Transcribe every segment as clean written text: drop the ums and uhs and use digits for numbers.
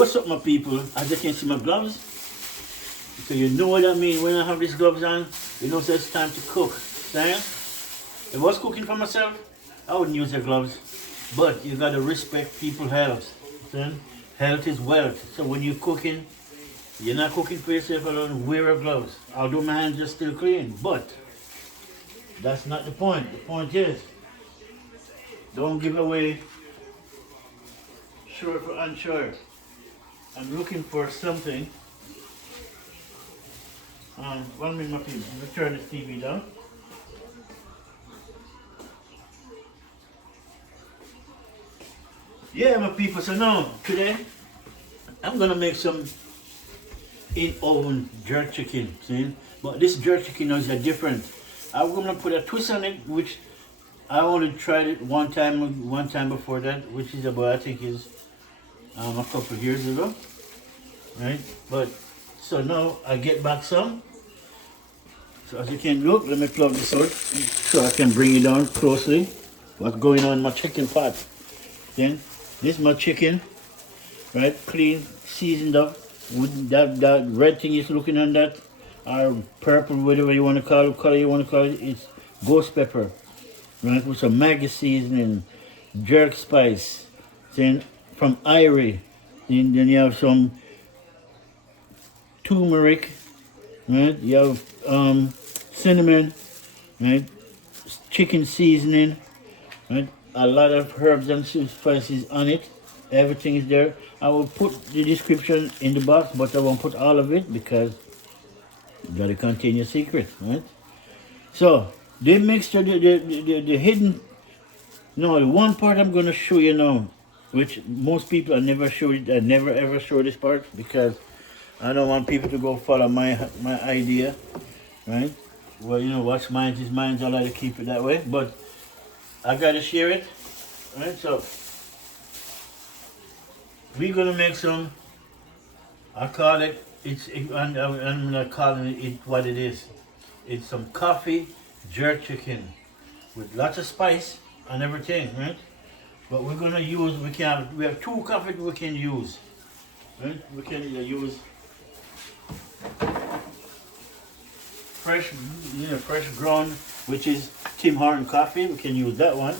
What's up, my people? As you can see my gloves. So you know what I mean when I have these gloves on. You know, so it's time to cook. Saying? If I was cooking for myself, I wouldn't use the gloves. But you gotta respect people's health. See? Health is wealth. So when you're cooking, you're not cooking for yourself alone. Wear gloves. Although my hands are still clean, but that's not the point. The point is, don't give away sure for unsure. I'm looking for something. 1 minute, my people. Let me turn this TV down. Yeah, my people. So now, today, I'm gonna make some in oven jerk chicken. See? But this jerk chicken is different. I'm gonna put a twist on it, which I only tried it one time before that, which is about I think is a couple of years ago, right? But so now I get back some. So as you can look, let me plug this out so I can bring it down closely. What's going on in my chicken pot? Then this is my chicken, right? Clean, seasoned up with that red thing is looking on that, or purple, whatever you want to call it, color you want to call it. It's ghost pepper, right? With some Maggie seasoning, jerk spice, then from Irie. Then you have some turmeric, right? You have cinnamon, right? Chicken seasoning, right? A lot of herbs and spices on it. Everything is there. I will put the description in the box, but I won't put all of it because you gotta contain your secret, right? So the mixture, the hidden. No, the one part I'm gonna show you now, which most people I never show it. I never ever show this part because I don't want people to go follow my idea, right? Well, you know, what's mine is mine. I like to keep it that way, but I gotta share it, right? So we're gonna make some. I call it. I'm not calling it what it is. It's some coffee jerk chicken with lots of spice and everything, right? But we're gonna use. We have two coffee we can use, right? We can either use fresh ground, which is Tim Horton coffee. We can use that one,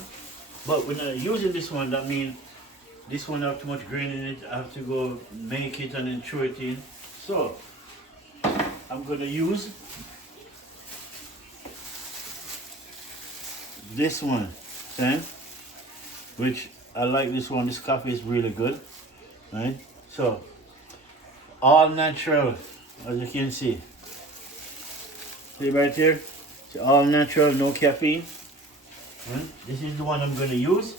but we're not using this one. That means this one have too much grain in it. I have to go make it and then throw it in. So I'm gonna use this one, okay? Which I like this one. This coffee is really good, right? So all natural, as you can see. See right here, it's all natural, no caffeine. Right? This is the one I'm going to use.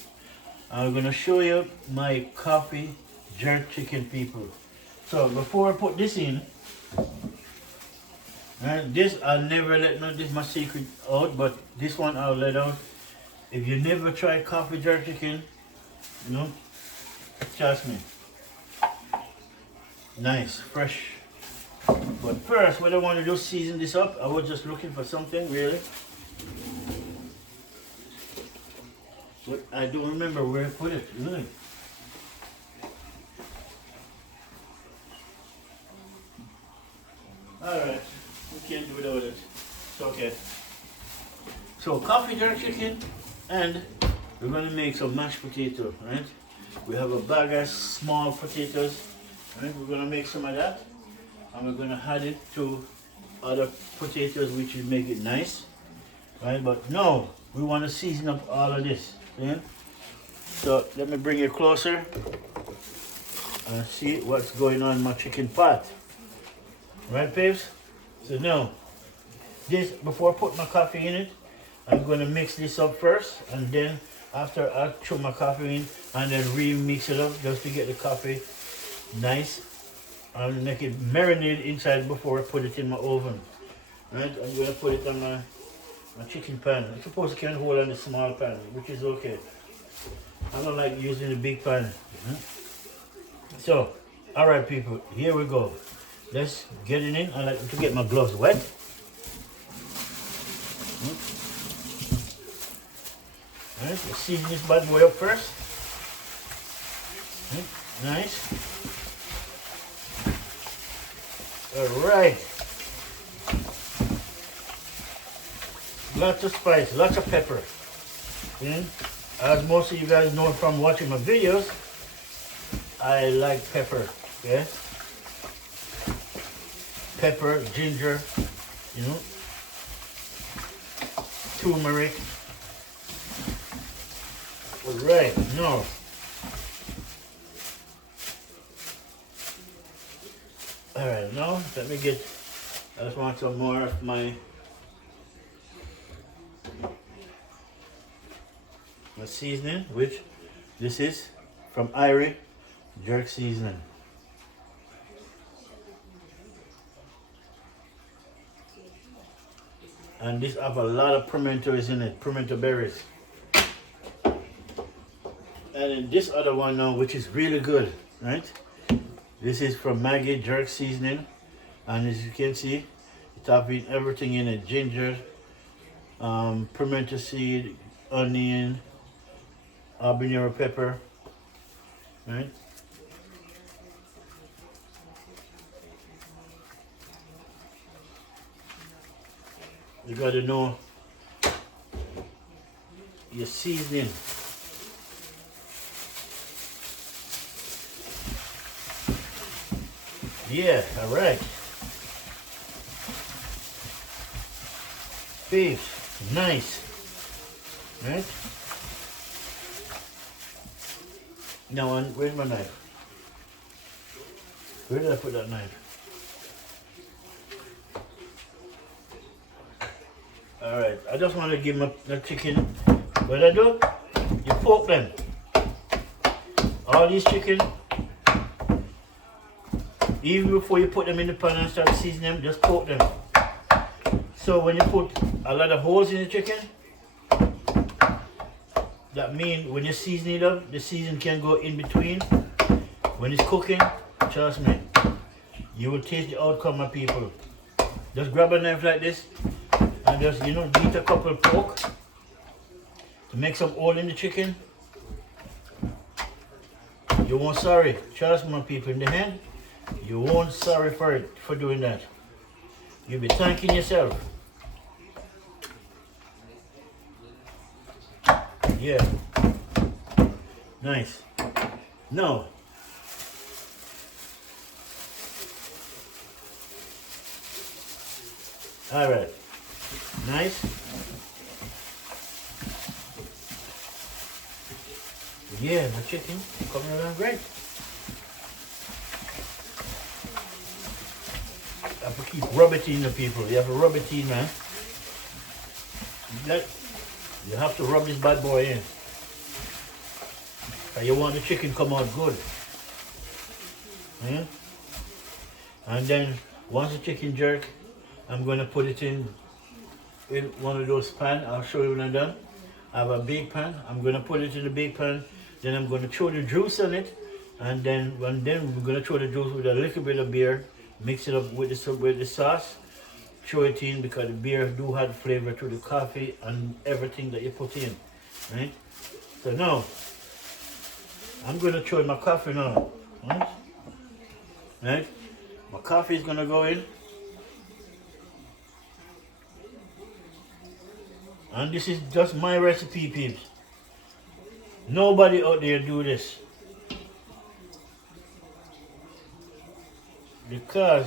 I'm going to show you my coffee jerk chicken, people. So before I put this in, right, this I'll never let this is my secret out, but this one I'll let out. If you never try coffee jerk chicken, you know, trust me, nice, fresh. But first, what I want to do is season this up. I was just looking for something, really. But I don't remember where I put it, really. Alright, we can't do without it. It's okay. So, coffee jerk chicken, and we're going to make some mashed potato, right? We have a bag of small potatoes, right? We're going to make some of that. And we're going to add it to other potatoes, which will make it nice, right? But no, we want to season up all of this, yeah? So let me bring it closer and see what's going on in my chicken pot, right, babes? So now, this, before I put my coffee in it, I'm going to mix this up first, and then after I throw my coffee in and then remix it up just to get the coffee nice. I'll make it marinate inside before I put it in my oven. Right? I'm going to put it on my chicken pan. I suppose it can hold on the small pan, which is okay. I don't like using the big pan. So, alright people, here we go. Let's get it in. I like to get my gloves wet. Alright, let's season this bad boy up first. Nice. All right. Lots of spice, lots of pepper. As most of you guys know from watching my videos, I like pepper. Yeah. Pepper, ginger, you know, turmeric. All right. Now, all right. Now let me get. I just want some more of my seasoning, which this is from Irie jerk seasoning. And this have a lot of pimentos in it, pimento berries. And then this other one now, which is really good, right? This is from Maggie jerk seasoning, and as you can see, it's having everything in it: ginger, pimento seed, onion, habanero pepper, right? You gotta know your seasoning. Yeah, all right. Beef, nice, right? Now, where's my knife? Where did I put that knife? All right, I just want to give my the chicken. What I do? You poke them. All these chicken, even before you put them in the pan and start seasoning them, just poke them. So when you put a lot of holes in the chicken, that means when you season it up, the season can go in between. When it's cooking, trust me, you will taste the outcome, my people. Just grab a knife like this and just, you know, beat a couple poke to make some hole in the chicken. You won't sorry. Trust me, my people, in the hand, you won't sorry for it, for doing that. You'll be thanking yourself. Yeah. Nice. No. All right. Nice. Yeah, the chicken coming along great. I have to keep rub it in, the people. You have to rub it in, man. You have to rub this bad boy in. And you want the chicken come out good. Yeah? And then once the chicken jerk, I'm going to put it in one of those pans. I'll show you when I'm done. I have a big pan. I'm going to put it in the big pan. Then I'm going to throw the juice on it. And then we're going to throw the juice with a little bit of beer. Mix it up with the sauce. Throw it in because the beer do have flavor to the coffee and everything that you put in. Right? So now, I'm going to throw in my coffee now. Right? My coffee is going to go in. And this is just my recipe, peeps. Nobody out there do this. Because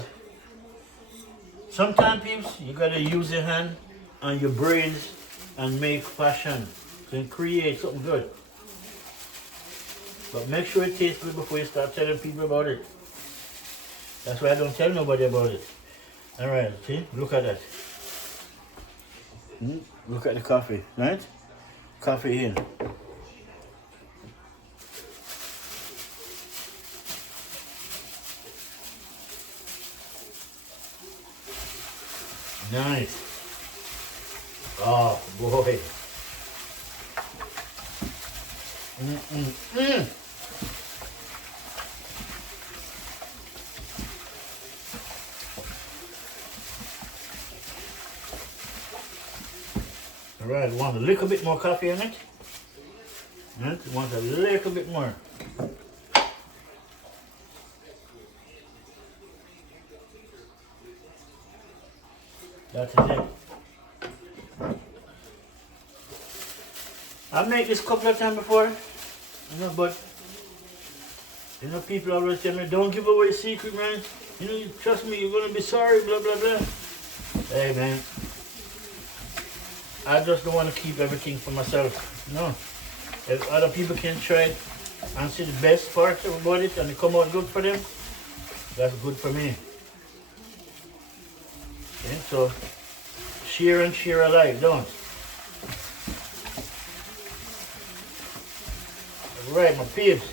sometimes, peeps, you gotta use your hand and your brains and make fashion to create something good. But make sure it tastes good before you start telling people about it. That's why I don't tell nobody about it. Alright, see? Look at that. Look at the coffee, right? Coffee in. Nice. Oh boy. All right, want a little bit more coffee in it. Right? Want a little bit more. That is it. I made this couple of times before, but people always tell me, don't give away secret, man. Trust me, you're gonna be sorry, blah blah blah. Hey man, I just don't want to keep everything for myself. No, if other people can try it and see the best parts about it and it come out good for them, that's good for me. Okay, so share and share alike, don't. Alright, my peeps.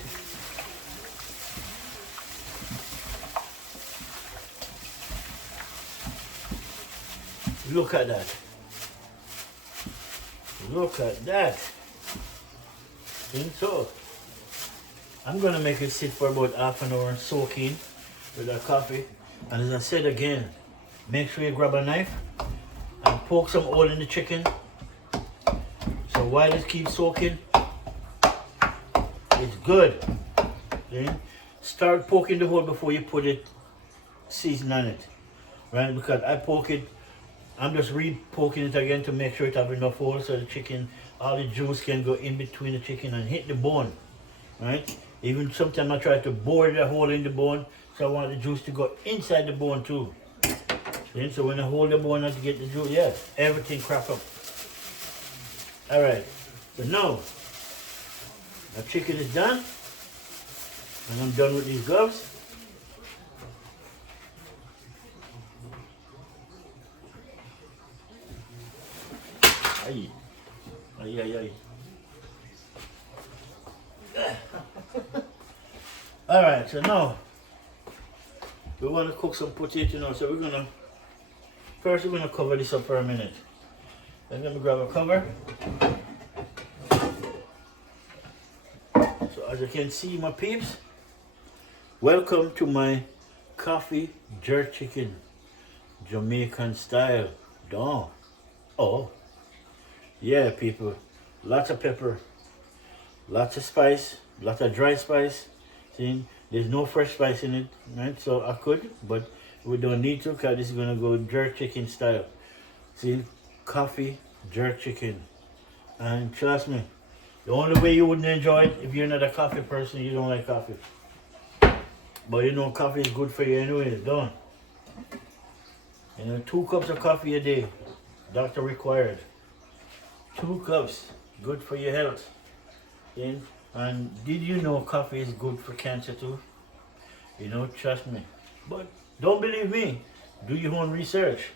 Look at that. Look at that. And so, I'm going to make it sit for about half an hour and soak in with that coffee. And as I said again, make sure you grab a knife and poke some hole in the chicken. So while it keeps soaking, it's good. Then start poking the hole before you put it season on it. Right? Because I poke it, I'm just re-poking it again to make sure it have enough hole so the chicken, all the juice can go in between the chicken and hit the bone. Right? Even sometimes I try to bore the hole in the bone, so I want the juice to go inside the bone too. Then, so when I hold the bone out to get the juice, yeah, everything crack up. Alright, so now, my chicken is done, and I'm done with these gloves. Aye. Aye, aye, aye. Alright, so now we want to cook some potato now. So we're gonna cover this up for a minute. Then let me grab a cover. So as you can see, my peeps, welcome to my coffee jerk chicken, Jamaican style. Dawn. Oh. Yeah, people, lots of pepper, lots of spice, lots of dry spice. See, there's no fresh spice in it, right? So I could, but we don't need to because this is gonna go jerk chicken style. See, coffee jerk chicken, and trust me, the only way you wouldn't enjoy it if you're not a coffee person, you don't like coffee. But coffee is good for you anyway. Don't. 2 cups of coffee a day, doctor required. 2 cups, good for your health. And did you know coffee is good for cancer too? Trust me. But don't believe me. Do your own research.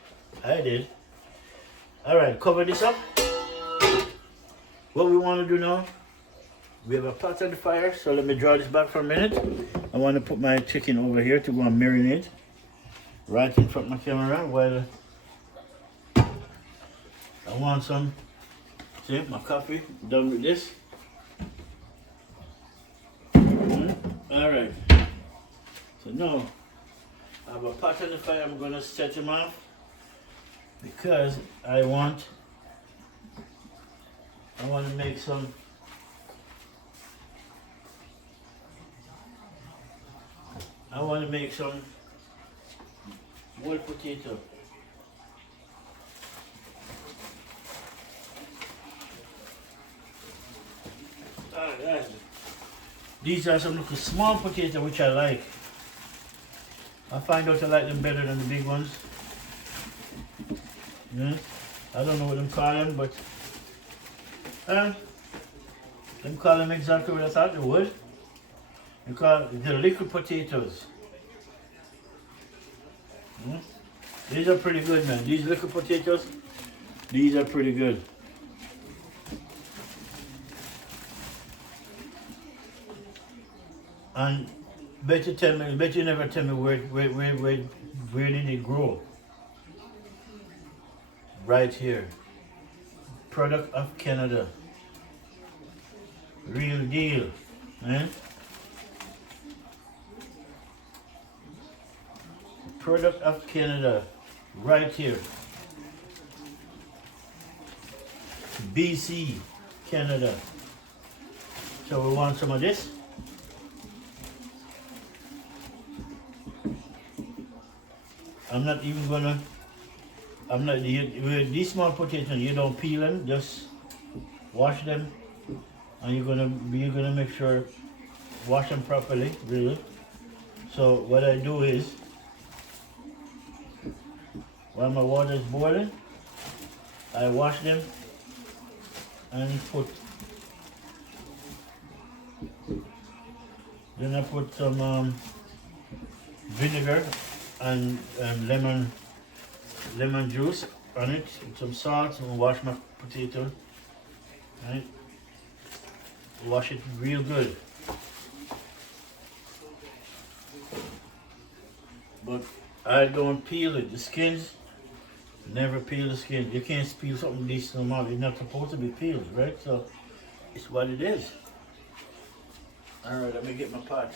I did. Alright, cover this up. What we want to do now, we have a pot on the fire, so let me draw this back for a minute. I want to put my chicken over here to go and marinate right in front of my camera while I want some. See, my coffee, done with this. Alright. So now, I have a pot on the fire. I'm going to set him off because I want to make some boiled potato. These are some little small potatoes which I like. I find out I like them better than the big ones. Yeah. I don't know what them call them, but them call them exactly what I thought they would. They call the little potatoes. These are pretty good, man. These little potatoes, these are pretty good. And bet you never tell me where did it grow? Right here. Product of Canada. Real deal. Product of Canada. Right here. BC, Canada. So we want some of this. I'm not even gonna I'm not, with these small potatoes, you don't peel them, just wash them, and you're gonna make sure, wash them properly, really. So what I do is, while my water is boiling, I wash them and I put some vinegar and lemon juice on it, with some salt, and wash my potato. Right? Wash it real good. But I don't peel it. The skins, never peel the skin. You can't peel something decent amount. It's not supposed to be peeled, right? So it's what it is. Alright, let me get my pot.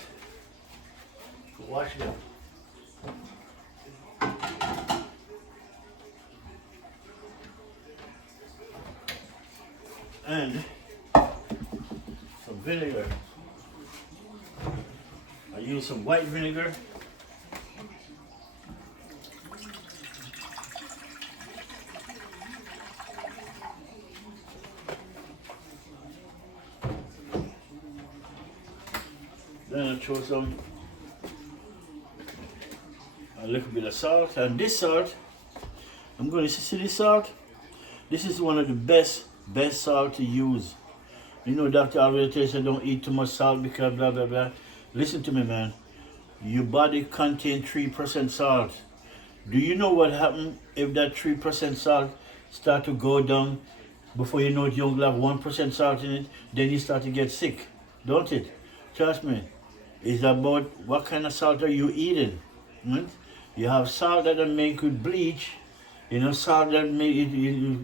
Wash them. And some vinegar. I use some white vinegar. Then I throw a little bit of salt, and this salt, I'm going to see this salt. This is one of the best salt to use. You know, doctor always tells you don't eat too much salt because blah blah blah. Listen to me, man. Your body contains 3% salt. Do you know what happens if that 3% salt start to go down? Before you know it, you only have 1% salt in it. Then you start to get sick, don't it? Trust me. It's about what kind of salt are you eating. Right? You have salt that make with bleach. You know, salt that make it,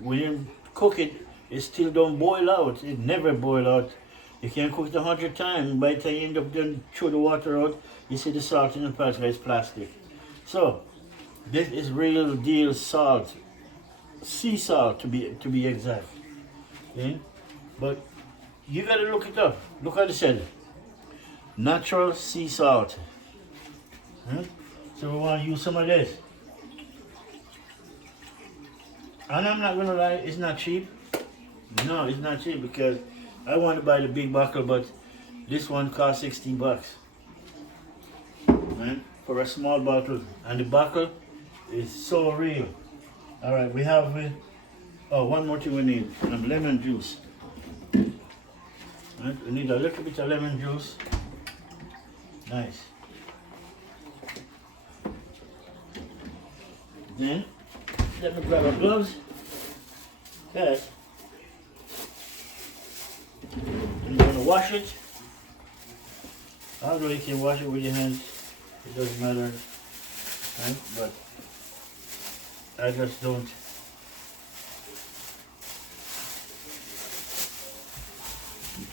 when you cook it, it still don't boil out. It never boil out. You can cook it 100 times. By the time you end up doing throw the water out, you see the salt in the pot, it's plastic. So this is real deal salt, sea salt to be exact. Okay? But you gotta look it up. Look what it said. Natural sea salt. So we want to use some of this. And I'm not gonna lie, it's not cheap. No, it's not cheap because I want to buy the big bottle, but this one costs $16. Right? For a small bottle. And the bottle is so real. Alright, we have one more thing we need. Lemon juice. Right? We need a little bit of lemon juice. Nice. Then, let me grab our gloves. Okay. I'm going to wash it. Although you can wash it with your hands, it doesn't matter. Right? But I just don't.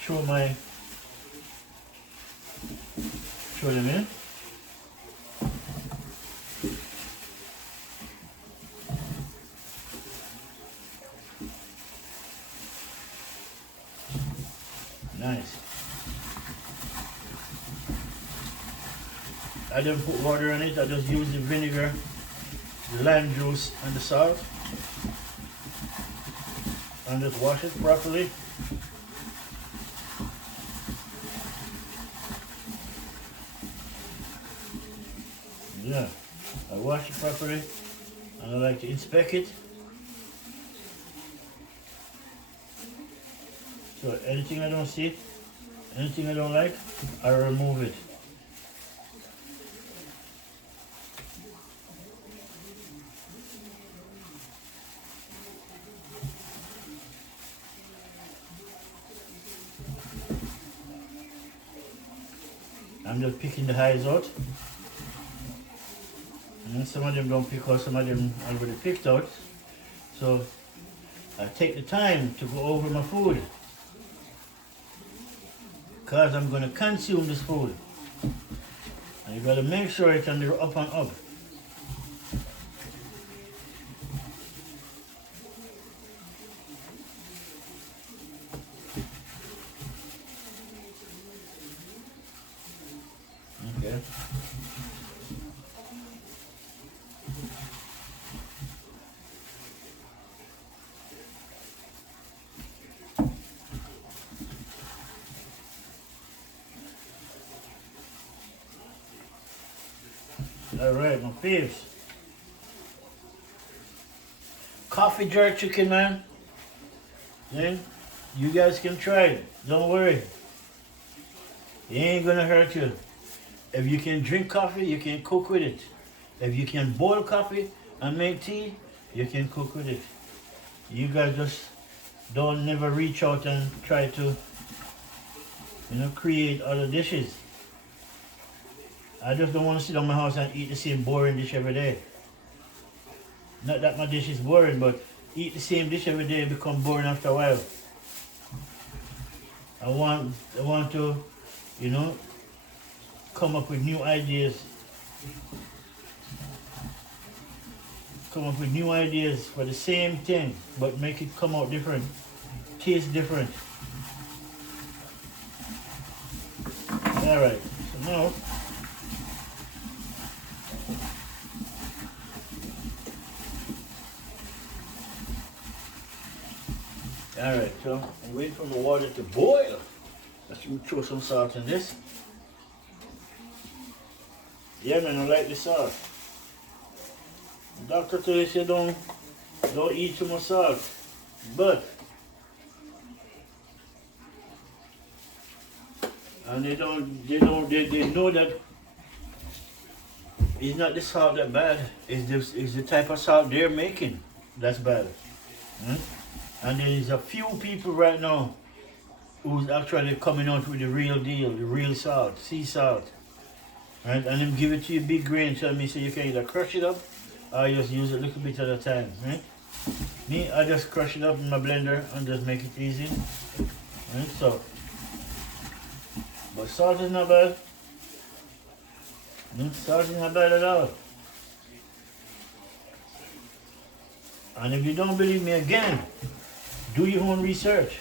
Throw them in. Nice. I didn't put water in it, I just used the vinegar, the lime juice, and the salt. And just wash it properly. Yeah, I wash it properly, and I like to inspect it. So anything I don't see, anything I don't like, I remove it. I'm just picking the hides out. And some of them don't pick out, some of them already picked out. So I take the time to go over my food, because I'm going to consume this food. And you got to make sure it's on the up and up. Okay. Alright, my peeps. Coffee jerk chicken, man. Then you guys can try it. Don't worry. It ain't gonna hurt you. If you can drink coffee, you can cook with it. If you can boil coffee and make tea, you can cook with it. You guys just don't never reach out and try to, create other dishes. I just don't want to sit on my house and eat the same boring dish every day. Not that my dish is boring, but eat the same dish every day become boring after a while. I want to, come up with new ideas. Come up with new ideas for the same thing, but make it come out different, taste different. Alright, so now alright, so I'm waiting for the water to boil. Let's throw some salt in this. Yeah man, I like the salt. The doctor tells you don't eat too much salt. But and they know that it's not the salt that bad, it's the type of salt they're making that's bad. And there's a few people right now who's actually coming out with the real deal, the real salt, sea salt. Right? And them give it to you big grain, tell me so you can either crush it up or just use a little bit at a time. Right? Me, I just crush it up in my blender and just make it easy. Right? So, but salt is not bad. Salt is not bad at all. And if you don't believe me again, do your own research.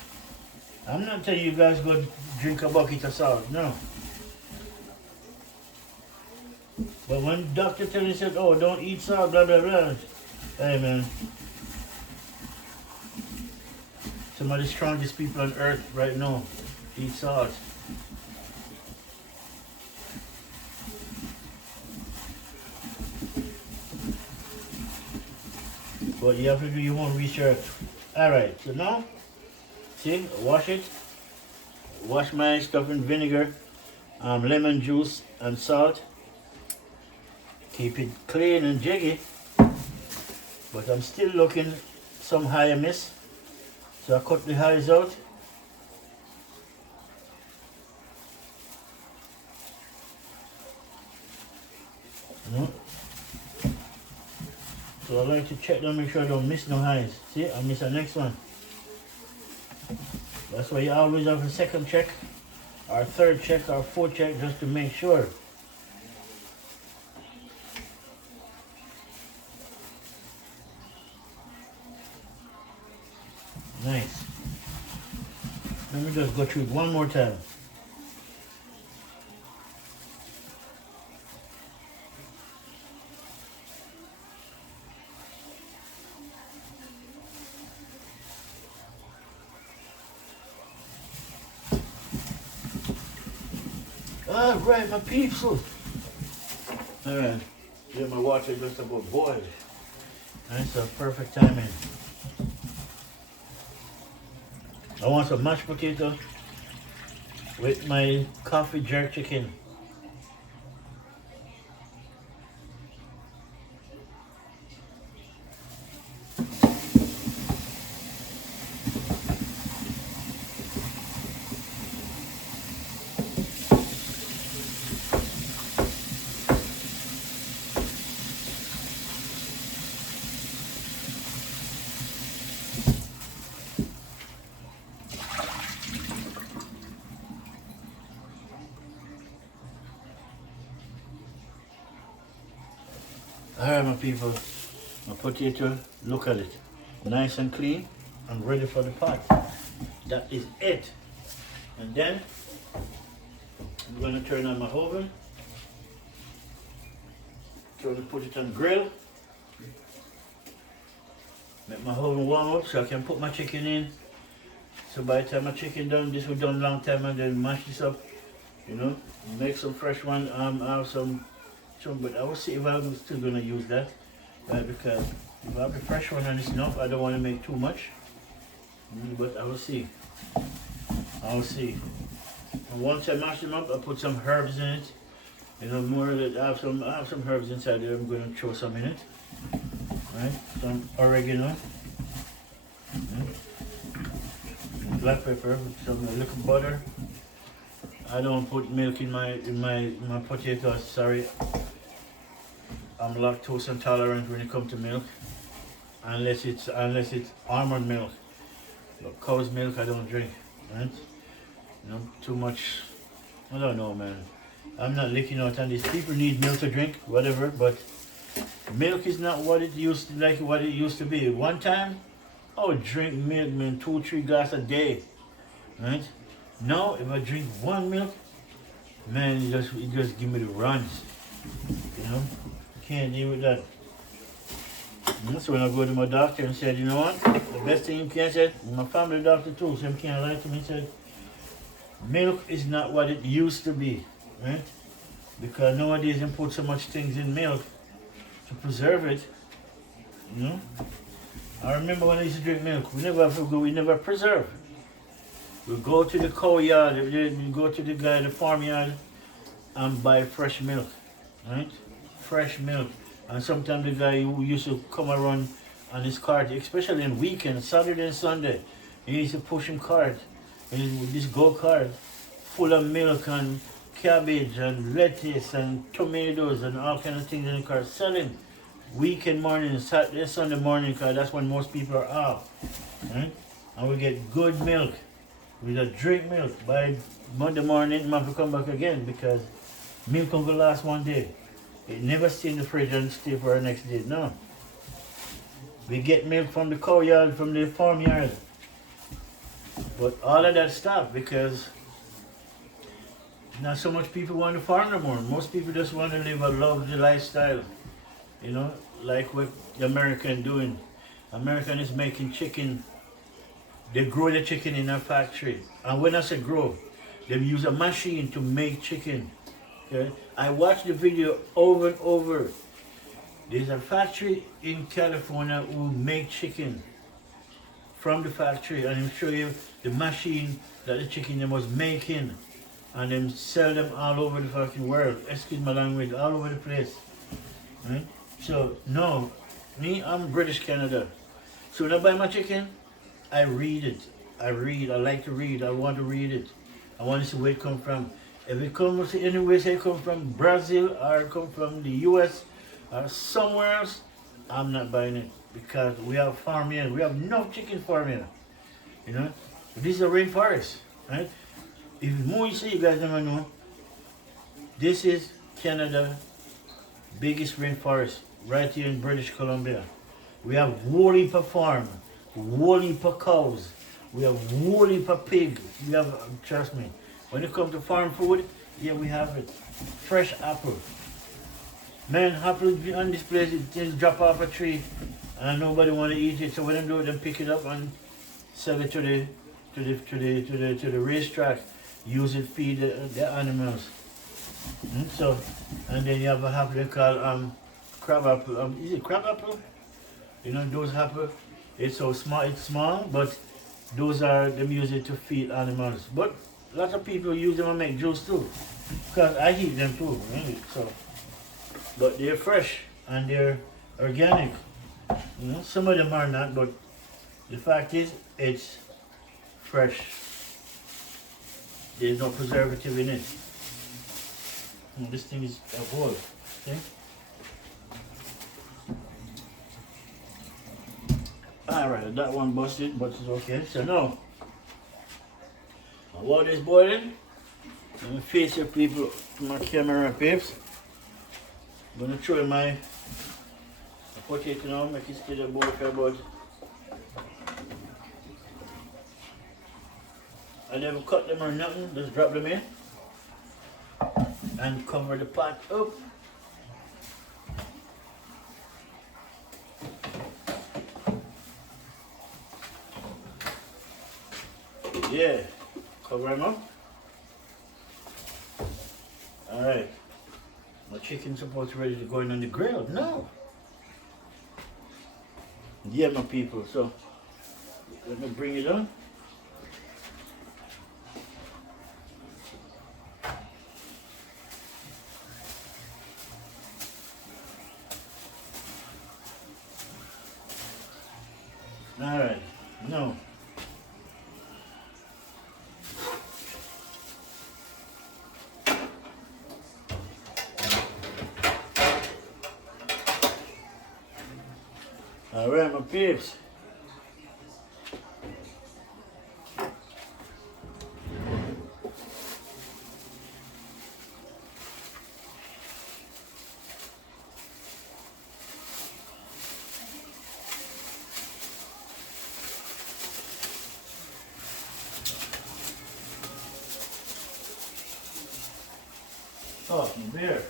I'm not telling you guys go drink a bucket of salt, no. But when doctor tells you, said, oh, don't eat salt, blah, blah, blah. Hey, man. Some of the strongest people on earth right now eat salt. But you have to do your own research. Alright, so now, see, wash it. Wash my stuff in vinegar, lemon juice and salt. Keep it clean and jiggy. But I'm still looking some high miss. So I cut the highs out. So I like to check them, make sure I don't miss no highs. See, I miss the next one. That's why you always have a second check, or third check, or fourth check, just to make sure. Nice. Let me just go through it one more time. Alright, my peeps. Alright, get my water just about boiled. That's a perfect timing. I want some mashed potato with my coffee jerk chicken. Alright my people, my potato, look at it. Nice and clean and ready for the pot. That is it. And then I'm going to turn on my oven. Put it on the grill. Make my oven warm up so I can put my chicken in. So by the time my chicken done, this was done a long time, and then mash this up. Make some fresh one. I have some So, but I will see if I'm still gonna use that, right? Because if I have the fresh one and it's enough, I don't want to make too much. But I will see. I will see. And once I mash them up, I put some herbs in it. You know, more that I have some herbs inside there. I'm gonna throw some in it. Right? Some oregano. Black pepper, some little butter. I don't put milk in my potatoes. Sorry, I'm lactose intolerant when it comes to milk, unless it's almond milk. But cow's milk I don't drink. Right? You know, too much. I don't know, man. I'm not licking out on these. People need milk to drink, whatever. But milk is not what it used to what it used to be. One time, I would drink milk, man, 2-3 glasses a day. Right? Now, if I drink one milk, man, it just give me the runs. You know, can't deal with that. So when I go to my doctor and said, you know what, the best thing you can say, my family doctor too, so he can't lie to me. He said, milk is not what it used to be, right? Because nowadays they put so much things in milk to preserve it. You know, I remember when I used to drink milk, we never preserve. We go to the cow yard, we go to the guy, the farm yard, and buy fresh milk, right? Fresh milk. And sometimes the guy who used to come around on his cart, especially on weekends, Saturday and Sunday, he used to push him cart, and with this go-kart, full of milk and cabbage and lettuce and tomatoes and all kind of things in the car, selling weekend morning, Saturday, Sunday morning, because that's when most people are off, right? And we get good milk. We just drink milk. By Monday morning, we have to come back again because milk can go last one day. It never stay in the fridge and stay for the next day. No. We get milk from the cow yard, from the farm yard. But all of that stopped because not so much people want to farm no more. Most people just want to live a luxury lifestyle. You know, like what the American doing. American is making chicken. They grow the chicken in a factory. And when I say grow, they use a machine to make chicken. Okay? I watched the video over and over. There's a factory in California who make chicken from the factory, and I'll show you the machine that the chicken was making, and then sell them all over the fucking world. Excuse my language, all over the place. Right? So no, I'm British Canada. So when I buy my chicken, I read it. I like to read. I want to read it. I want to see where it comes from. If it comes anywhere, say it comes from Brazil or it comes from the US or somewhere else, I'm not buying it because we have farm here. We have no chicken farm here. You know, this is a rainforest, right? If more you see, you guys never know. This is Canada, biggest rainforest right here in British Columbia. We have whole heap of farm, whole heap of cows. We have whole heap of pig. We have, trust me, when it comes to farm food, yeah, we have it. Fresh apple. Man, apple on this place, it just drop off a tree and nobody want to eat it. So when they do it, they pick it up and sell it to the racetrack. Use it, feed the animals. So, and then you have a apple they call crab apple. Is it crab apple? You know, those apple, it's so small, it's small, but those are, them use it to feed animals. But lots of people use them and make juice too. Because I eat them too, really. So, but they're fresh and they're organic. You know, some of them are not, but the fact is, it's fresh. There's no preservative in it. And this thing is a whole, okay? Alright, that one busted, but it's okay. So now, my water is boiling. Let me face your people to my camera peeps. I'm gonna throw in my potato now, make it still boil for about. I never cut them or nothing, just drop them in and cover the pot up. Yeah, cover them up. Alright, I'm gonna chicken's supposed to be ready to go in on the grill. No. Yeah, my people. So let me bring it on. All right. No. All right, my peeps. Oh, beer.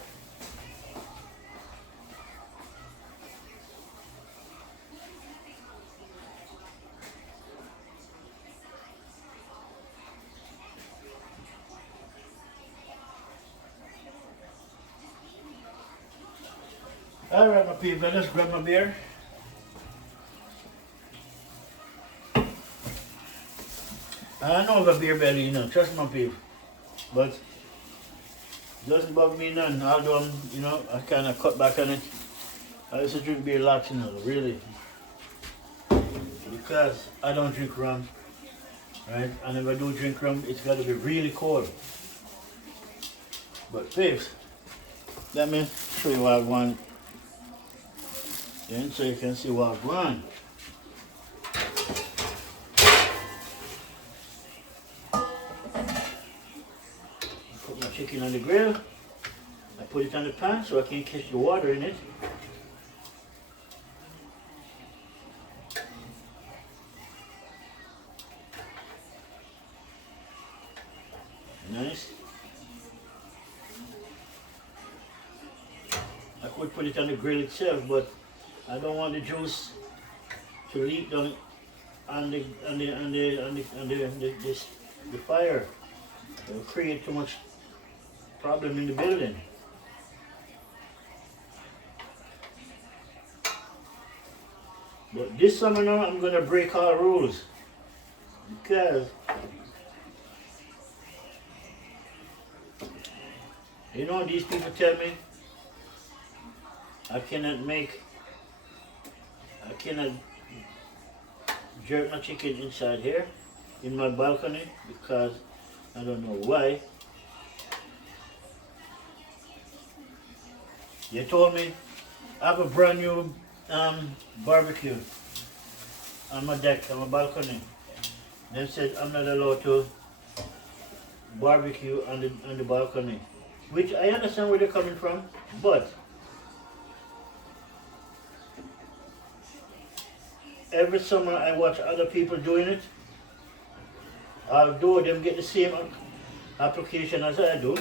All right, my people, let's grab my beer. I know the beer belly, you know, trust my people, but it doesn't bug me none. Although I'm, you know, I kind of cut back on it. I used to drink beer lots, you know, really, because I don't drink rum, right? And if I do drink rum, it's got to be really cold. But peeps, let me show you what I want. Then so you can see what I want. Put my chicken on the grill. I put it on the pan so I can catch the water in it. Nice. I could put it on the grill itself, but I don't want the juice to leak down on the fire. It will create too much problem in the building. But this summer now I'm gonna break all rules because you know these people tell me I cannot jerk my chicken inside here in my balcony because I don't know why. They told me I have a brand new barbecue on my deck, on my balcony. They said I'm not allowed to barbecue on the balcony, which I understand where they're coming from, but every summer I watch other people doing it. Although them get the same application as I do,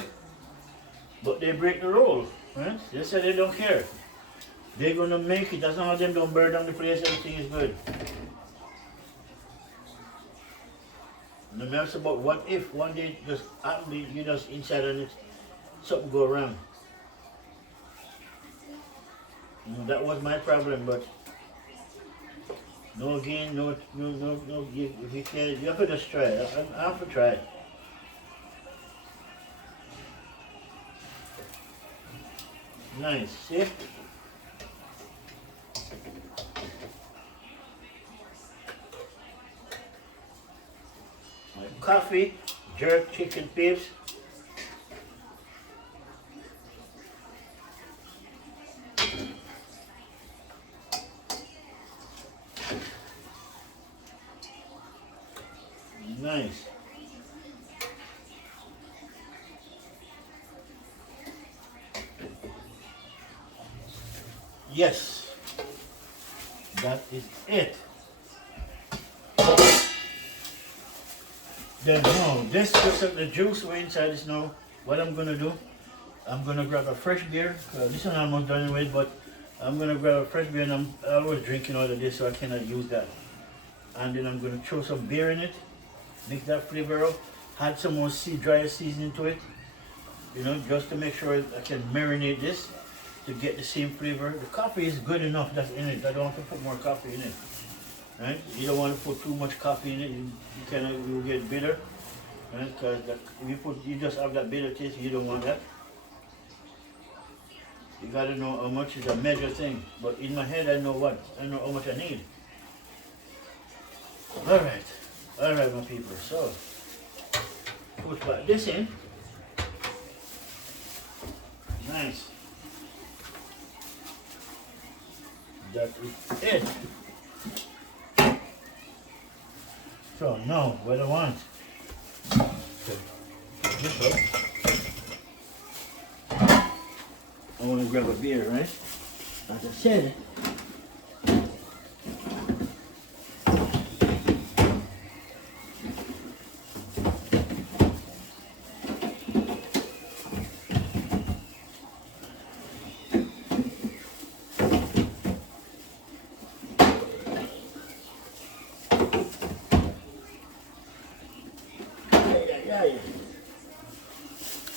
but they break the rule, right? They say they don't care. They're gonna make it, as long as them don't burn down the place, everything is good. No matter about what if one day just happen you just inside and it something go wrong. You know, that was my problem, but no again, no, if you can't, you have to just try it. I have to try it. Nice, see? My coffee, jerk chicken pips. Nice. Yes, that is it. Then no, this just the juice way inside is now. What I'm gonna do, I'm gonna grab a fresh beer. This one I'm almost done with, but I'm gonna grab a fresh beer, and I'm always drinking out of this, so I cannot use that. And then I'm gonna throw some beer in it, mix that flavor up, add some more dry seasoning to it, you know, just to make sure I can marinate this to get the same flavor. The coffee is good enough that's in it. I don't want to put more coffee in it. Right? You don't want to put too much coffee in it. You get bitter. Right? Because you just have that bitter taste. You don't want that. You gotta know how much is a measure thing. But in my head, I know how much I need. All right, my people. So put back this in. Nice. That is it. So now what I want. Okay. This up. I want to grab a beer, right? As I said.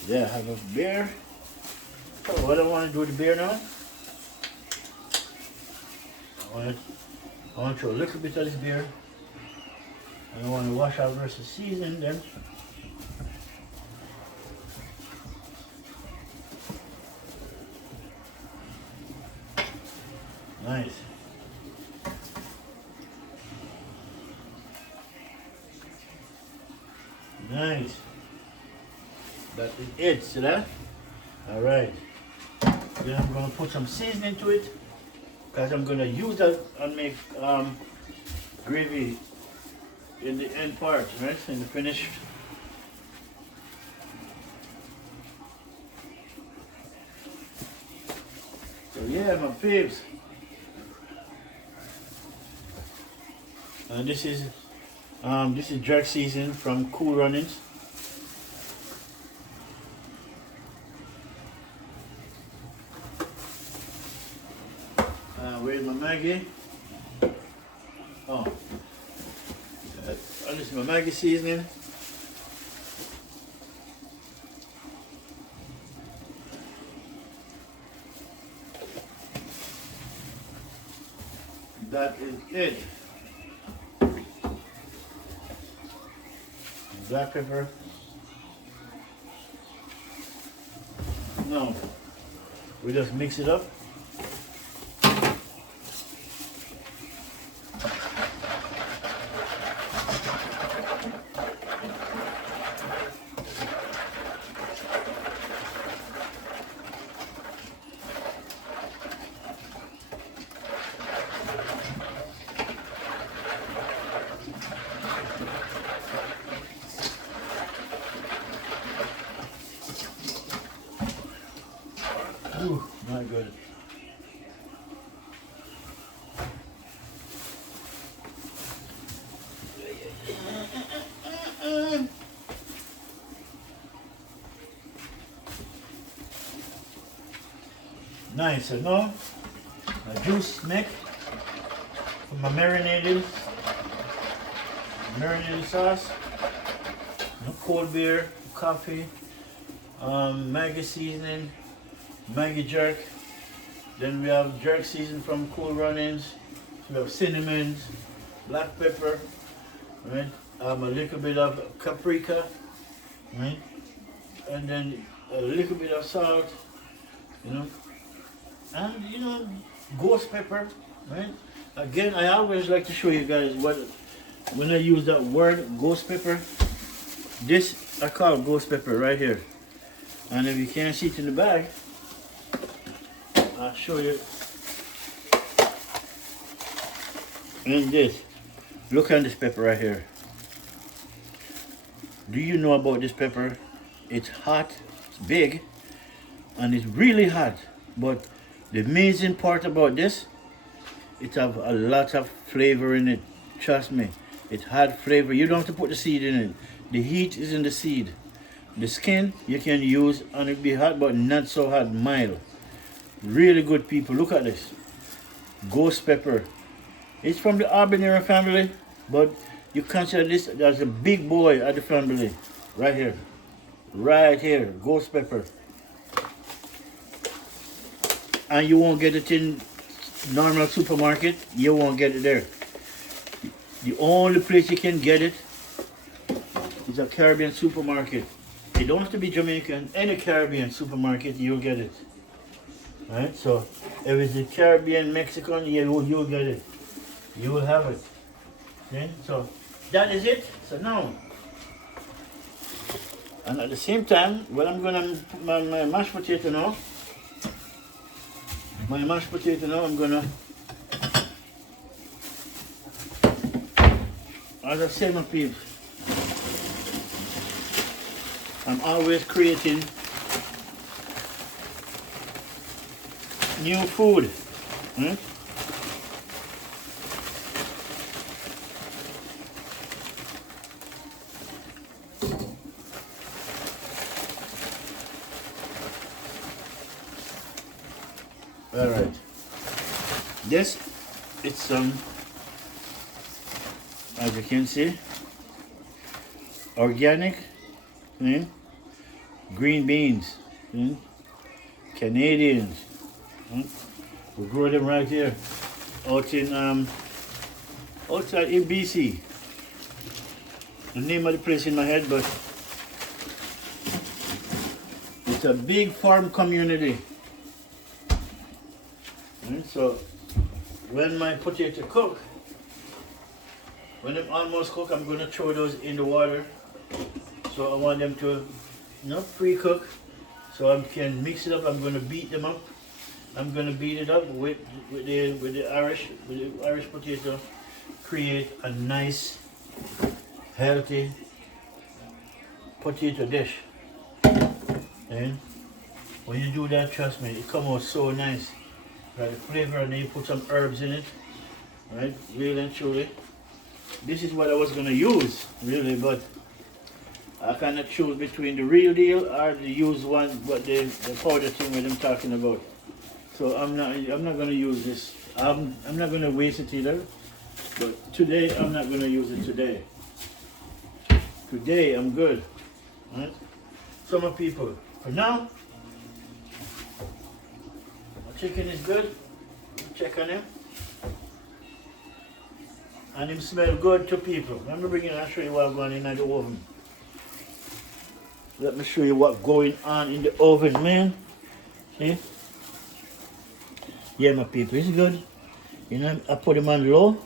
Yeah, I have a beer. So what I want to do with the beer now, I want to throw a little bit of this beer. And I want to wash out the rest of the season then. Nice. Nice. That is it, see that? Alright. Then I'm going to put some seasoning to it. Because I'm going to use that and make gravy in the end part, right? In the finish. So yeah, my peeps. And this is jerk season from Cool Runnings. Where's my Maggie? Oh, this is my Maggie seasoning. That is it. Black pepper. No, we just mix it up. Ooh, not good. Nice, so now a juice neck for my marinated sauce, cold beer, coffee, Maggie seasoning, Maggie jerk. Then we have jerk season from Cool Runnings. We have cinnamon, black pepper, right? A little bit of paprika, right? And then a little bit of salt, and ghost pepper, right? Again, I always like to show you guys when I use that word ghost pepper. This I call ghost pepper right here. And if you can't see it in the bag, I'll show you. And this, look at this pepper right here. Do you know about this pepper? It's hot, it's big, and it's really hot. But the amazing part about this, it have a lot of flavor in it. Trust me, it had flavor. You don't have to put the seed in it. The heat is in the seed. The skin you can use and it be hot, but not so hot, mild. Really good, people. Look at this. Ghost pepper. It's from the habanero family, but you consider this as a big boy of the family. Right here. Right here, ghost pepper. And you won't get it in normal supermarket. You won't get it there. The only place you can get it is a Caribbean supermarket. It don't have to be Jamaican. Any Caribbean supermarket, you'll get it. Right? So if it's a Caribbean, Mexican, you'll get it. You will have it. Okay? So that is it. So now, and at the same time, when I'm gonna put my mashed potato now, I'm gonna, as I say, my peeps, I'm always creating new food. Right? All right. This, it's some, as you can see, organic green beans, Canadians. We grow them right here, out in outside in BC. The name of the place in my head, but it's a big farm community. So when my potato cook, when they almost cook, I'm going to throw those in the water. So I want them to pre-cook, so I can mix it up. I'm going to beat them up. I'm going to beat it up with the Irish potato, create a nice, healthy potato dish. And when you do that, trust me, it comes out so nice. Right, the flavor, and then you put some herbs in it. Right, really and truly. This is what I was gonna use, really, but I cannot choose between the real deal or the used one, but the powder thing that I'm talking about. So I'm not gonna use this. I'm not gonna waste it either. But today I'm not gonna use it today. Today I'm good. Right? Some people. For now, my chicken is good. Check on him. And him smell good to people. Let me bring it and show you what's going in the oven. Let me show you what's going on in the oven, man. See? Yeah, my people, it's good. You know, I put him on low.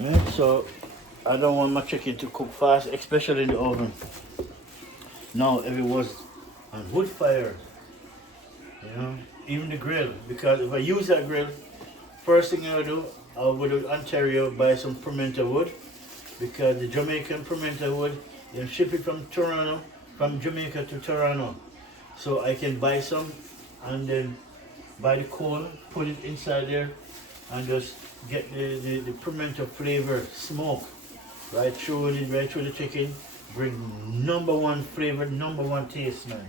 Right? So I don't want my chicken to cook fast, especially in the oven. Now, if it was on wood fire, even the grill, because if I use that grill, first thing I do, I'll go to Ontario, buy some pimento wood, because the Jamaican pimento wood, they ship it from Toronto, from Jamaica to Toronto. So I can buy some and then buy the coal, put it inside there, and just get the pimento flavor, smoke, right through the chicken, bring #1 flavor, #1 taste, man.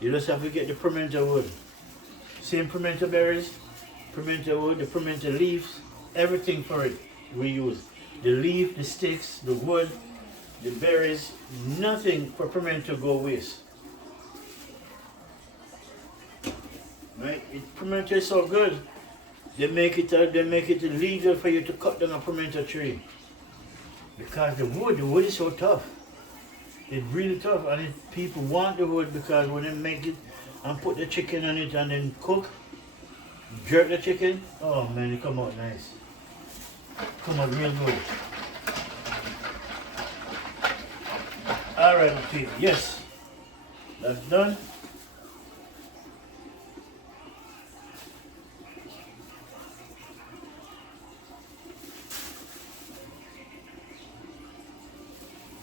You just have to get the pimento wood. Same pimento berries, pimento wood, the pimento leaves, everything for it we use. The leaf, the sticks, the wood, the berries, nothing for pimento go waste. Right? Pimento is so good. They make it illegal for you to cut down a pimento tree. Because the wood is so tough. It's really tough, and people want the wood because when they make it and put the chicken on it and then cook, jerk the chicken, oh man, it come out nice. Come out real good. Alright, people, yes, that's done.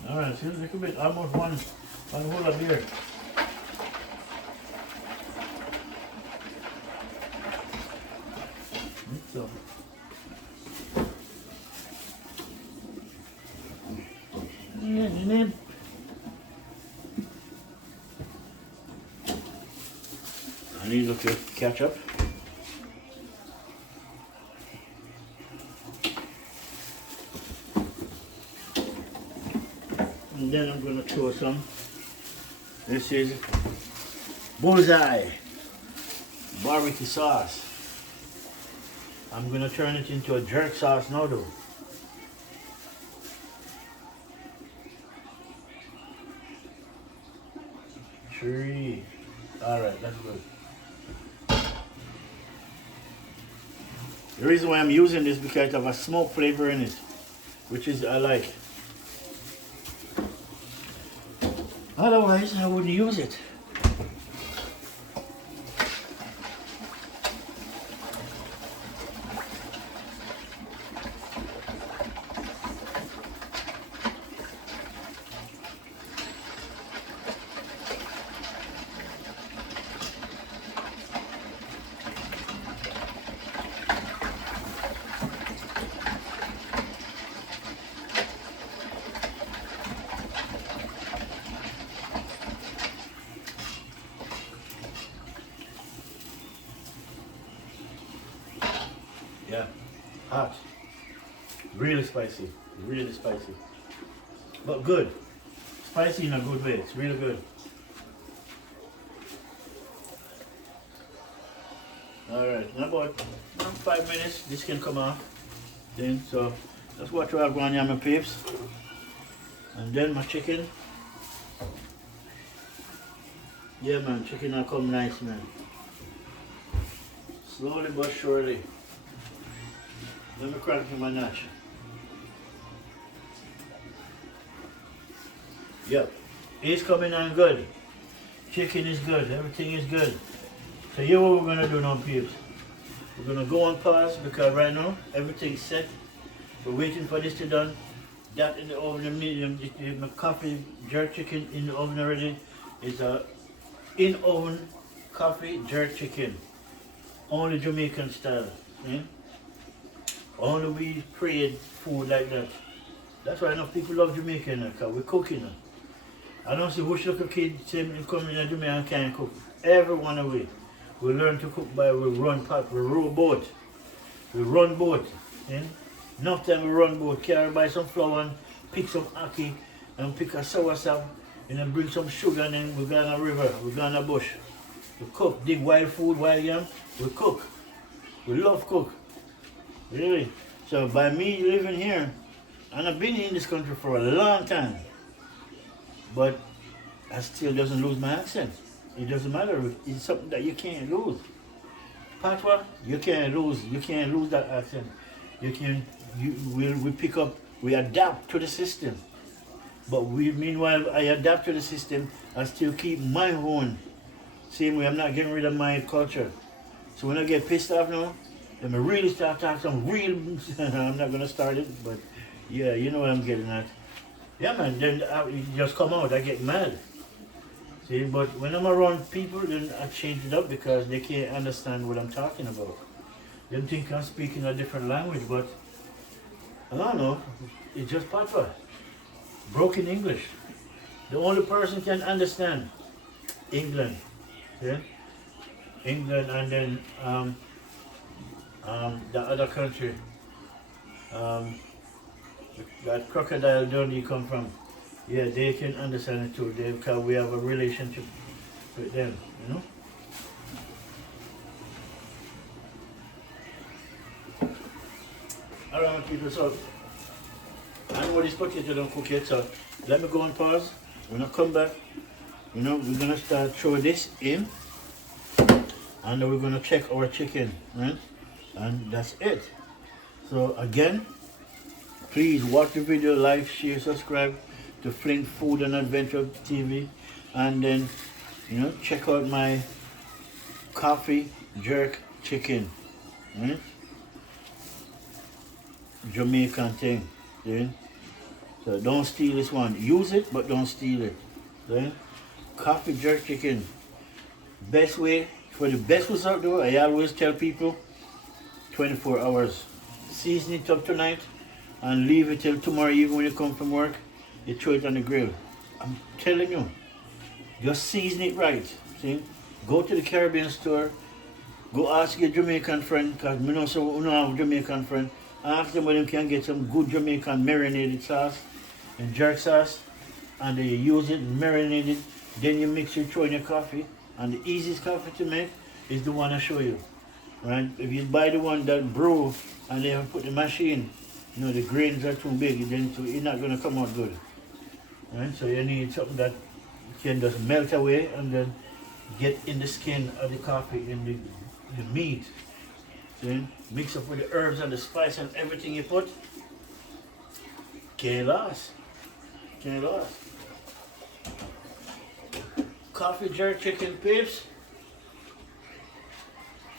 Alright, see, look a bit, almost one whole of beer. So. I need a little ketchup. And then I'm going to throw some This is bullseye barbecue sauce. I'm gonna turn it into a jerk sauce now though. Three. Alright, that's good. The reason why I'm using this because it has a smoke flavor in it, which is I like. Otherwise, I wouldn't use it. Yeah, hot, really spicy, but good. Spicy in a good way. It's really good. All right, in about 5 minutes, this can come off. Then so that's what you have going on, my peeps. And then my chicken. Yeah, man, chicken will come nice, man. Slowly but surely. Let me crack in my notch. Yep, it's coming on good. Chicken is good, everything is good. So here's what we're gonna do now, peeps. We're gonna go on pause because right now everything's set. We're waiting for this to done. That in the oven, the medium, my coffee jerk chicken in the oven already. It's a in oven coffee jerk chicken. Only Jamaican style. Yeah? Only we create food like that. That's why enough people love Jamaican because we're cooking. I don't see which little kid saying coming in Jamaica and can't cook. Everyone away. We learn to cook by we run pot, we row boat. We run boat. Yeah? Enough time we run boat, carry by some flour and pick some ackee and pick a sour sap and then bring some sugar and then we go on a river, we go on a bush. We cook, dig wild food, wild yam, we cook. We love cook. Really? So by me living here, and I've been in this country for a long time, but I still doesn't lose my accent. It doesn't matter. It's something that you can't lose. Patois, you can't lose that accent. We pick up, we adapt to the system. But meanwhile, I adapt to the system, I still keep my own. Same way, I'm not getting rid of my culture. So when I get pissed off now, then I really start talking some real, I'm not going to start it, but yeah, you know what I'm getting at. Yeah, man, then it just come out, I get mad. See, but when I'm around people, then I change it up because they can't understand what I'm talking about. They think I'm speaking a different language, but I don't know, it's just patois. Broken English. The only person can understand England. Yeah? England and then the other country, that crocodile Dundee come from, yeah, they can understand it too, because we have a relationship with them, you know. Alright, people, so I know this potato don't cook yet, so let me go on pause. When I come back, you know, we're gonna start throw this in, and then we're gonna check our chicken, right? And that's it. So again, please watch the video, like, share, subscribe to Flint Food and Adventure TV, and then, you know, check out my coffee jerk chicken, right? Jamaican thing, see? So don't steal this one. Use it, but don't steal it. See? Coffee jerk chicken. Best way, for the best result though, I always tell people 24 hours. Season it up tonight and leave it till tomorrow evening when you come from work. You throw it on the grill. I'm telling you, just season it right. See? Go to the Caribbean store. Go ask your Jamaican friend, because me know so we don't have Jamaican friend. Ask them whether they can get some good Jamaican marinated sauce and jerk sauce, and they use it, marinate it, Then you mix your throw in your coffee. And the easiest coffee to make is the one I show you. Right? If you buy the one that brew and they have put the machine, you know the grains are too big, then it's not gonna come out good. Right? So you need something that can just melt away and then get in the skin of the coffee in the meat. Then mix up with the herbs and the spice and everything you put. Can't last. Can't last. Coffee jerk chicken pips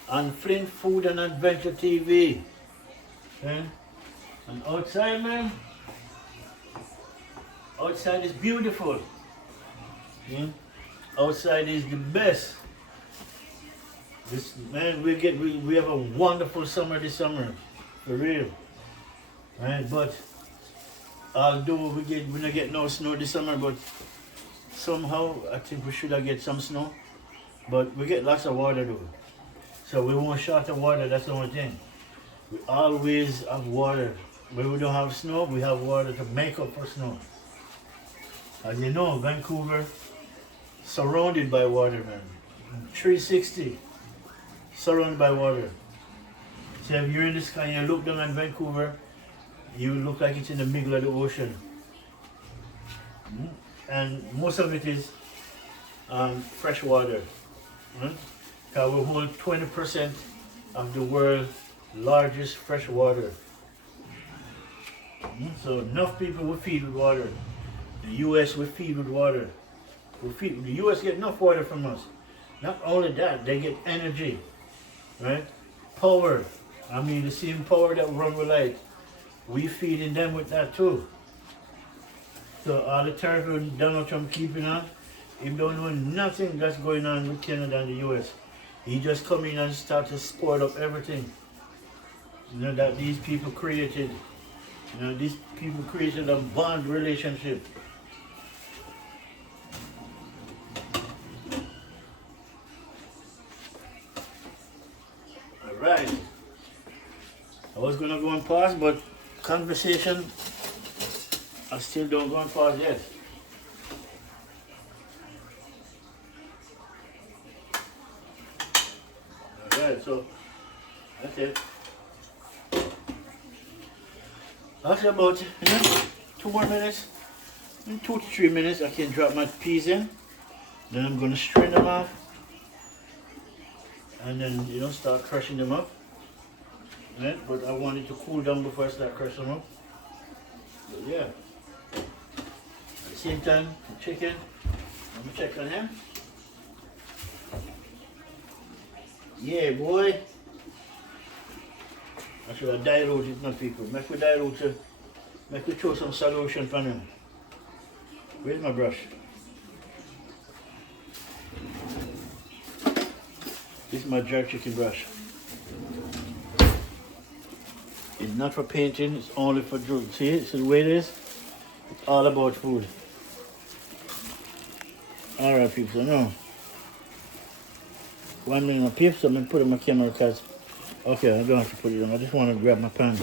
on Flint Food and Adventure TV. Okay? And outside, man, outside is beautiful. Yeah? Outside is the best. This man, we have a wonderful summer this summer, for real. Right? But although we not get no snow this summer, but somehow I think we should have get some snow. But we get lots of water though. So we won't short of water, that's the only thing. We always have water. When we don't have snow, we have water to make up for snow. As you know, Vancouver, surrounded by water, man. 360, surrounded by water. So if you're in the sky and you look down at Vancouver, you look like it's in the middle of the ocean. And most of it is fresh water. Because we hold 20% of the world's largest fresh water. So enough people will feed with water. The US will feed with water. The US get enough water from us. Not only that, they get energy, right? Power. I mean, the same power that run with light. We feeding them with that too. So all the tariff Donald Trump keeping on, he don't know nothing that's going on with Canada and the US. He just come in and start to spoil up everything. You know, that these people created. You know, these people created a bond relationship. Alright. I was gonna go and pause, but conversation, I still don't go and pause yet. Alright, so that's it. After about 2 more minutes, in 2 to 3 minutes, I can drop my peas in. Then I'm going to strain them off. And then, start crushing them up. Right? But I want it to cool down before I start crushing them up. But yeah. At the same time, the chicken, I'm going to check on him. Yeah, boy. I should have dilute it, not people. Make we dilute it. Make we throw some solution from him. Where's my brush? This is my jerk chicken brush. It's not for painting, it's only for food. See the way it is? It's all about food. Alright people, so now 1 minute of peeps, I'm going to put it on my camera because okay, I don't have to put it on. I just want to grab my pan.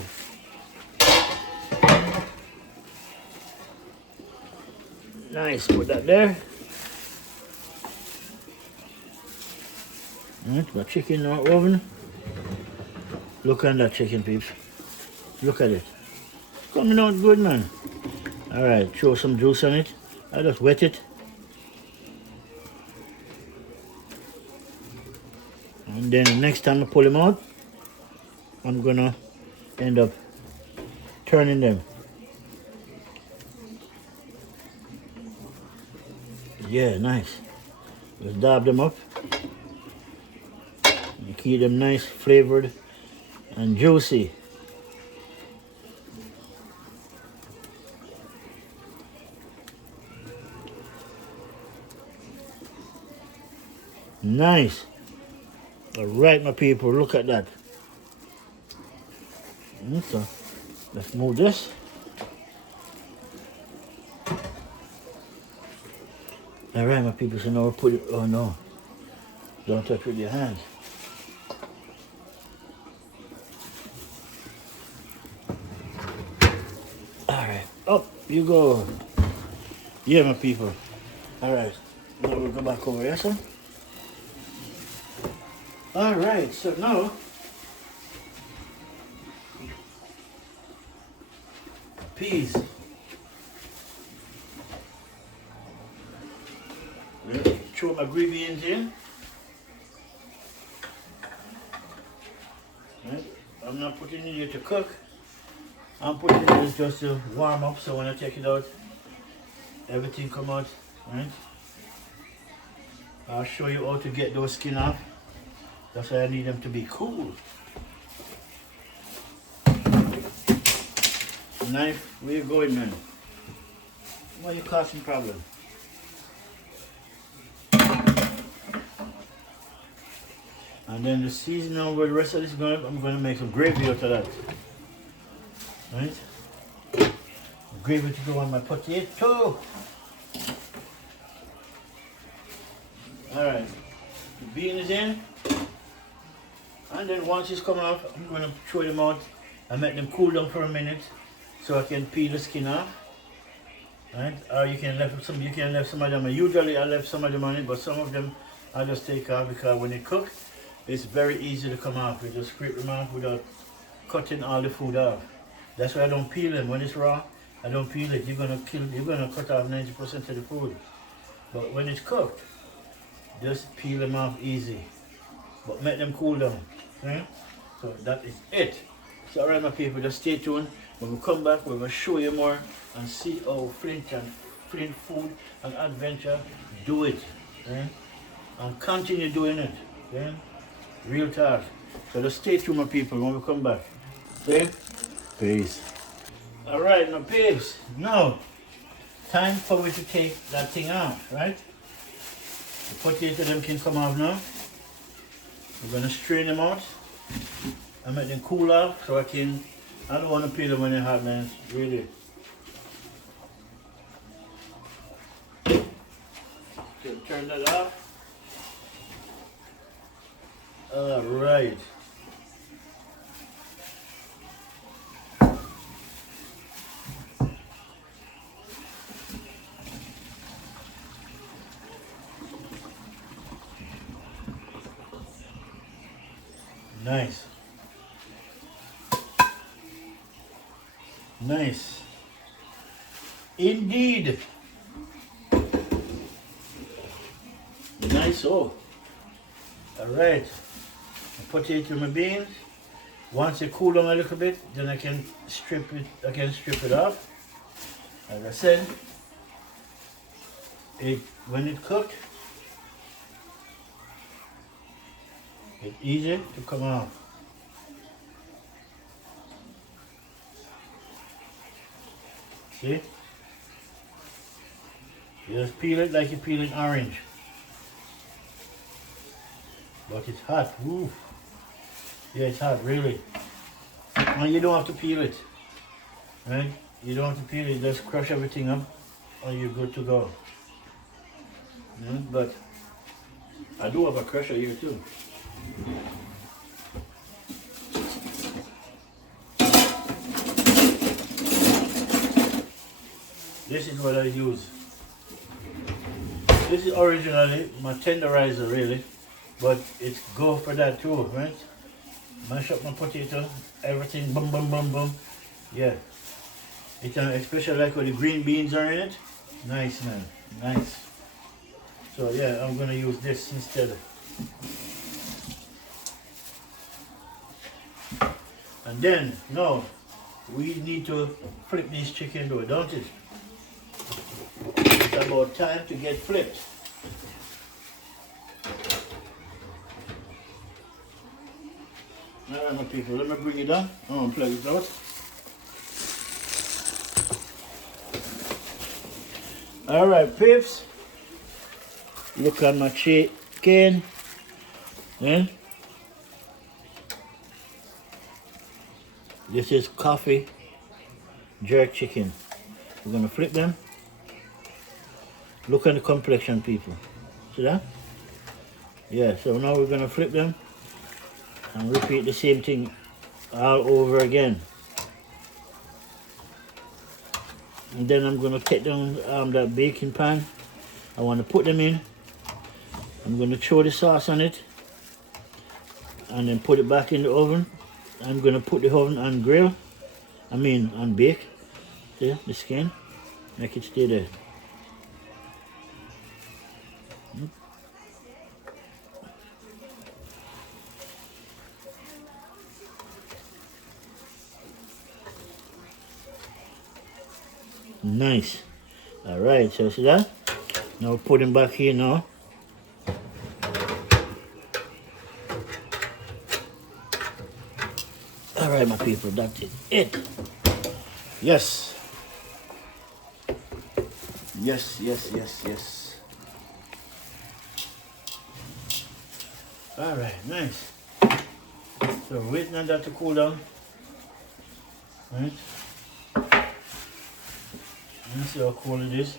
Nice, put that there. Alright, my chicken in the oven. Look at that chicken, peeps. Look at it. Coming out good, man. Alright, throw some juice on it. I just wet it. And then the next time I pull them out, I'm gonna end up turning them. Yeah, nice. Just dab them up. And keep them nice, flavored, and juicy. Nice. All right, my people, look at that. So let's move this. All right, my people, so now we'll put it, oh no, don't touch with your hands. All right, up you go. Yeah, my people. All right, Now we'll go back over here, so. Alright, so now peas. Throw my green beans in. Right. I'm not putting it here to cook. I'm putting it in just to warm up, so when I take it out, everything come out. Right. I'll show you how to get those skin off. That's why I need them to be cool. Knife, where you going, man? Why are you causing problem? And then the seasoning where the rest of this is going, I'm going to make some gravy out of that. Right? Gravy to go on my potato. Alright. The bean is in. And then once it's come off, I'm going to throw them out and make them cool down for a minute so I can peel the skin off. Right? Or you can leave some of them. Usually I left some of them on it, but some of them I just take off because when they cook, it's very easy to come off. You just scrape them off without cutting all the food off. That's why I don't peel them. When it's raw, I don't peel it. You're gonna cut off 90% of the food. But when it's cooked, just peel them off easy. But make them cool down. Okay? So that is it. So alright my people, just stay tuned. When we come back, we're gonna show you more and see how Flint food and adventure do it. Okay? And continue doing it. Okay? Real talk. So just stay tuned my people when we come back. Okay? Peace. Alright my peeps. Now, time for me to take that thing out, right? The potato them can come off now. We're gonna strain them out and make them cool off so I don't want to peel them when they're hot, man. Really. So turn that off. Alright. Nice. Nice. Indeed. Nice. Oh. Alright. Potato my beans. Once they cool down a little bit, then I can strip it off. As I said, when it cooked, it's easy to come off. See? You just peel it like you peel an orange. But it's hot. Woo. Yeah, it's hot, really. And you don't have to peel it. Right? You don't have to peel it, just crush everything up and you're good to go. Yeah, but I do have a crusher here too. This is what I use. This is originally my tenderizer really, but it's go for that too, right? Mash up my potato, everything, boom, boom, boom, boom. Yeah. It's especially like when the green beans are in it. Nice, man, nice. So yeah, I'm gonna use this instead. And then, no, we need to flip this chicken though, don't it? It's about time to get flipped. Alright my people, let me bring it down. I'm gonna plug it out. Alright pips, look at my chicken. Yeah? This is coffee jerk chicken. We're gonna flip them. Look at the complexion, people. See that? Yeah, so now we're gonna flip them and repeat the same thing all over again. And then I'm gonna take down that baking pan I want to put them in. I'm going to throw the sauce on it and then put it back in the oven. I'm going to put the oven on grill, on bake. See the skin? Make it stay there. Nice. Alright, so see that? Now put them back here now. Alright, my people, that's it. Yes. Yes. Alright, nice. So waiting on that to cool down. Right? Let's see how cool it is.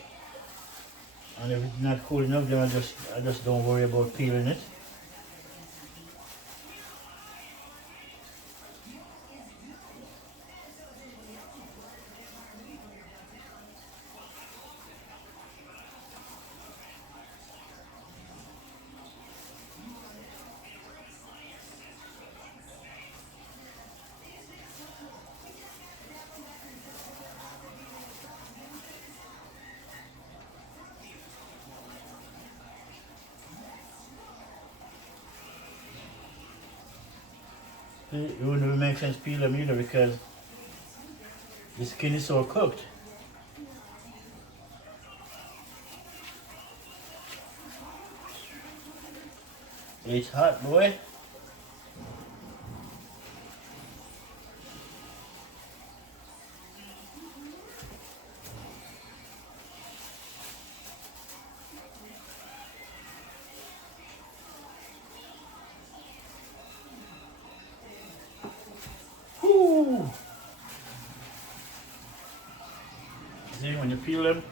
And if it's not cool enough, then I just don't worry about peeling it. It wouldn't even make sense peel them either because the skin is so cooked. It's hot, boy. Whoo! See, when you peel them,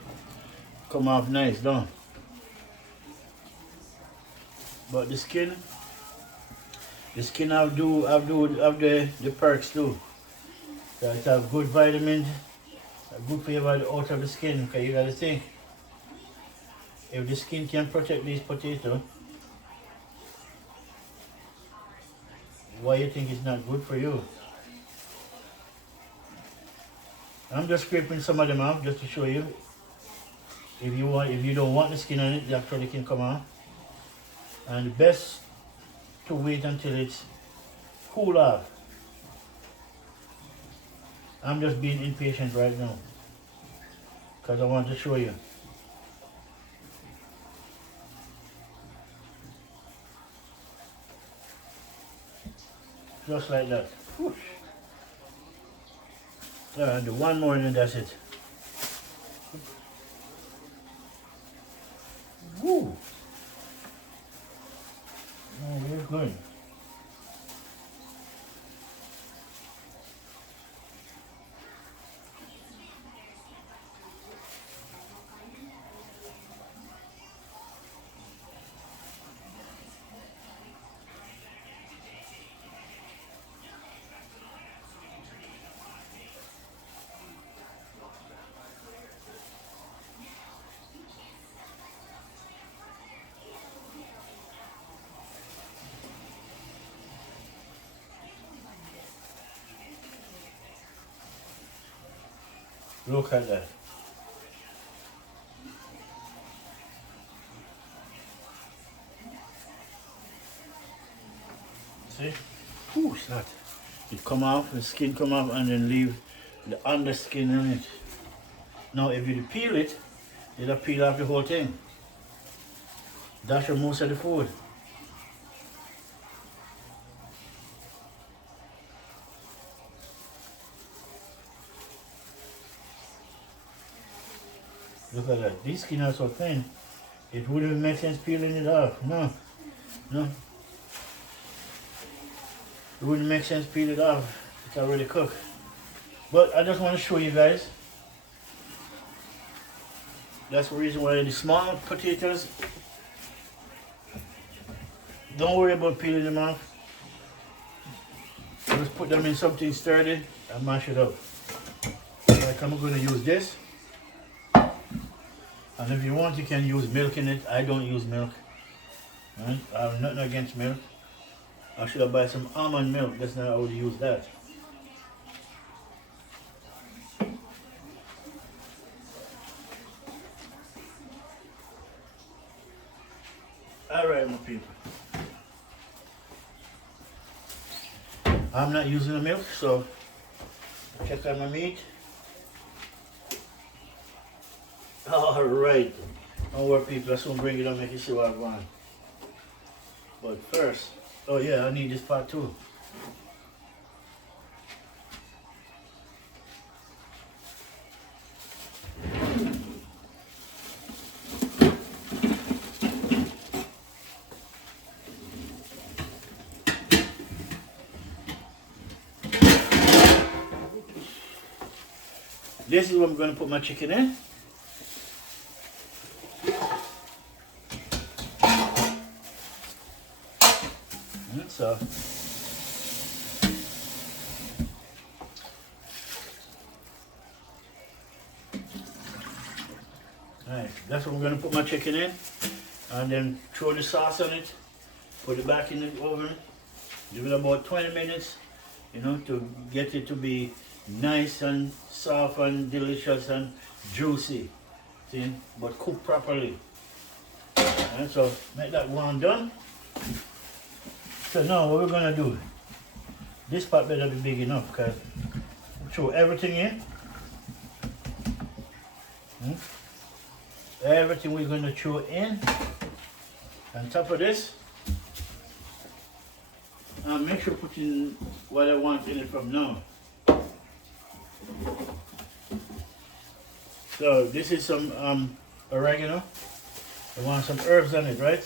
come off nice, don't? But the skin have the perks too. So it have good vitamins, a good flavor out of the skin. Because you gotta think, if the skin can protect these potatoes, why you think it's not good for you? I'm just scraping some of them off just to show you. If you don't want the skin on it, the actually can come off. And the best to wait until it's cool off. I'm just being impatient right now because I want to show you. Just like that. Whoosh. I'll do one more and then that's it. Woo! Oh, we're good. Look at that. See? Ooh, it's hot. It come off, the skin come off and then leave the under skin on it. Now if you peel it, it'll peel off the whole thing. That's most of the food. Look at that. These skin are so thin. It wouldn't make sense peeling it off. No. It wouldn't make sense peel it off. It's already cooked. But I just want to show you guys. That's the reason why the small potatoes, don't worry about peeling them off. Just put them in something sturdy and mash it up. Like I'm going to use this. And if you want, you can use milk in it. I don't use milk. Right? I have nothing against milk. I should have buy some almond milk. That's not how I would use that. Alright, my people. I'm not using the milk, so check out my meat. Alright. Don't worry, people. I soon bring it up, make you see what I want. But first, oh yeah, I need this part too. This is where I'm going to put my chicken in. So, alright, that's what I'm going to put my chicken in. And then throw the sauce on it. Put it back in the oven. Give it about 20 minutes, you know, to get it to be nice and soft and delicious and juicy. See? But cooked properly. And so make that one done. So now what we're gonna do, this pot better be big enough because throw everything in. Everything we're gonna throw in on top of this. And make sure to put in what I want in it from now. So this is some oregano. I want some herbs on it, right?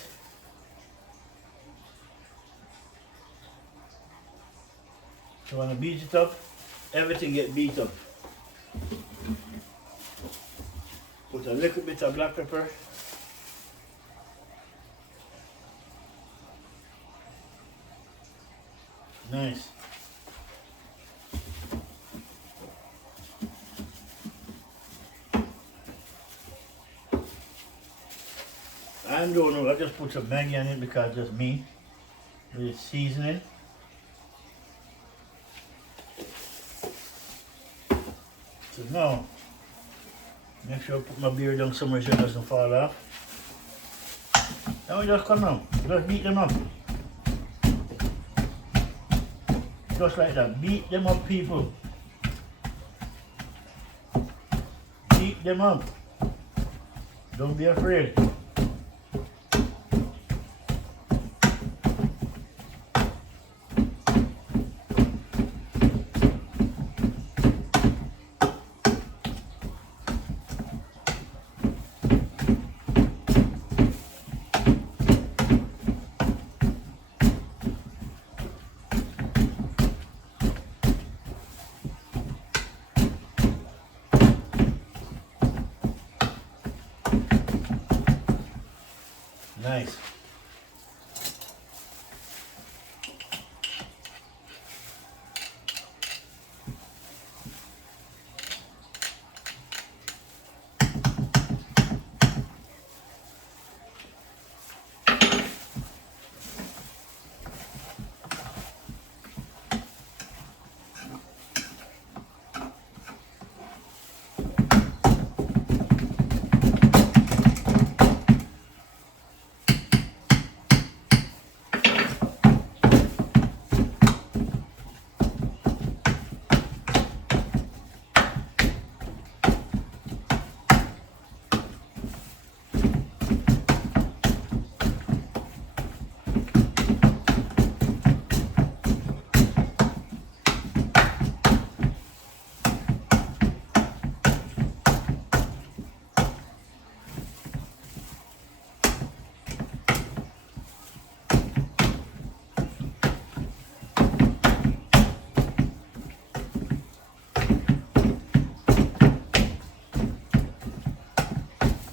So when I beat it up, everything get beat up. Put a little bit of black pepper. Nice. I don't know, I just put some Maggie on it because just me with its seasoning. So now, make sure I put my beer down somewhere so it doesn't fall off. Now we just come down, just beat them up. Just like that, beat them up, people. Beat them up. Don't be afraid. Nice.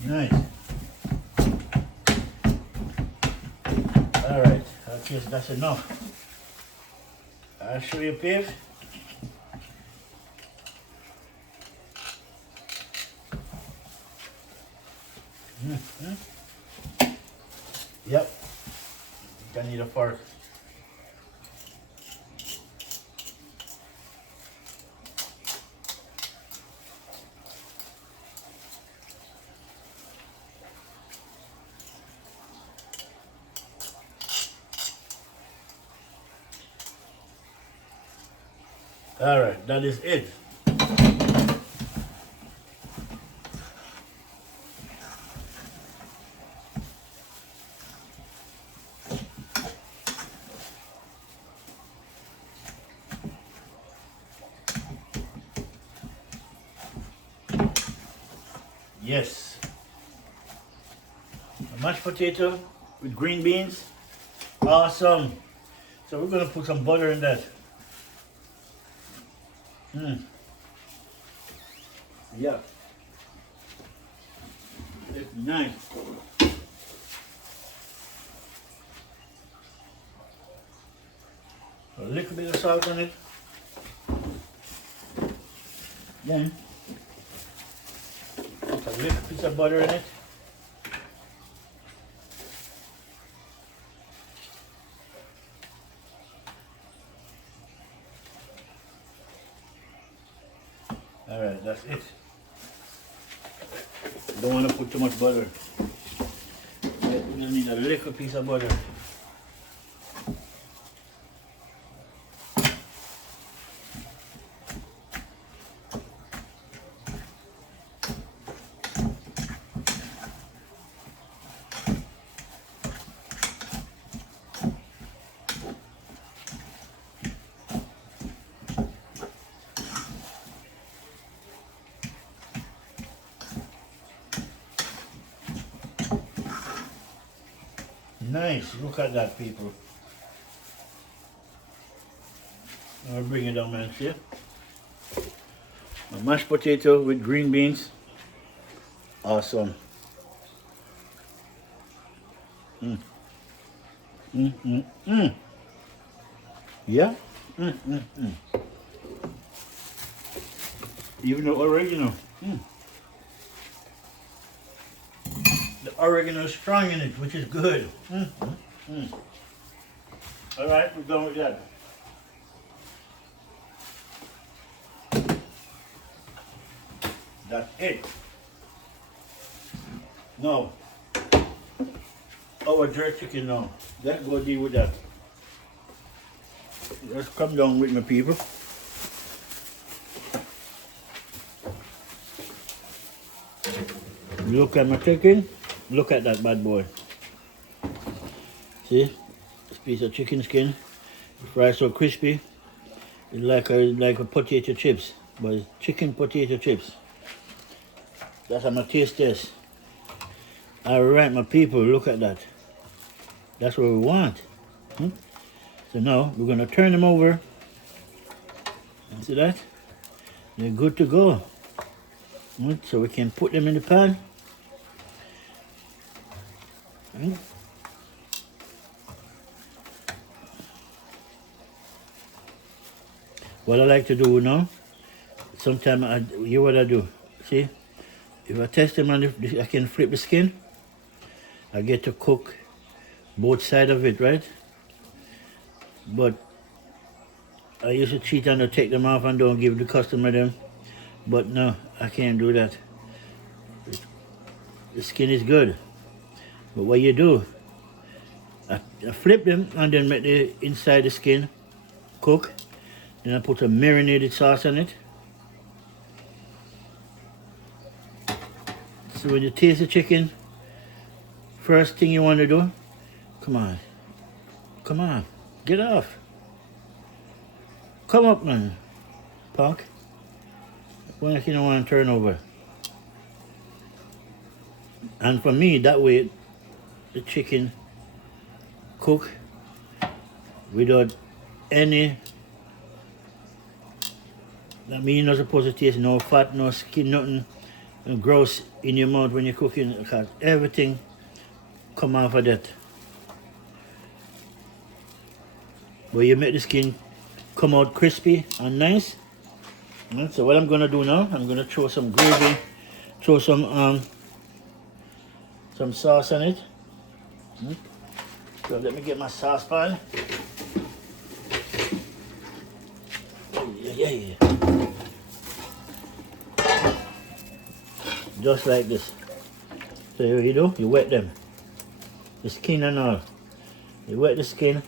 Nice. Alright, okay, so that's enough. I'll show you, Piv. Yep. I need a fork. All right, that is it. Yes. A mashed potato with green beans. Awesome. So we're gonna put some butter in that. Yeah. It's nice. A little bit of salt on it. Then put a little piece of butter in it. Alright, that's it. Don't want to put too much butter. We just need a little piece of butter. Nice, look at that, people. I'll bring it down, man. See? A mashed potato with green beans. Awesome. Yeah. Even the oregano. The oregano is strong in it, which is good. All right, we're done with that. That's it. No. Our jerk chicken now. Let's go deal with that. Let's come down with my people. Look at my chicken. Look at that bad boy. See? This piece of chicken skin. Fried so crispy. It's like a potato chips. But it's chicken potato chips. That's how my taste is. Alright, my people, look at that. That's what we want. So now we're gonna turn them over. See that? They're good to go. So we can put them in the pan. What I like to do now, sometimes you what I do. See, if I test them and I can flip the skin, I get to cook both sides of it, right? But I used to cheat and take them off and don't give the customer them. But no, I can't do that. The skin is good. But what you do, I flip them and then make the inside the skin cook. Then I put a marinated sauce on it. So when you taste the chicken, first thing you want to do, come on, get off. Come up, man, punk. When you don't want to turn over. And for me, that way, the chicken cook without any, I mean, you're not supposed to taste no fat, no skin, nothing gross in your mouth when you're cooking, because everything come off of that. But you make the skin come out crispy and nice. So what I'm gonna do now, I'm gonna throw some gravy, throw some some sauce on it. So let me get my saucepan. Oh, yeah. Just like this. So what you do, you wet them. The skin and all. You wet the skin.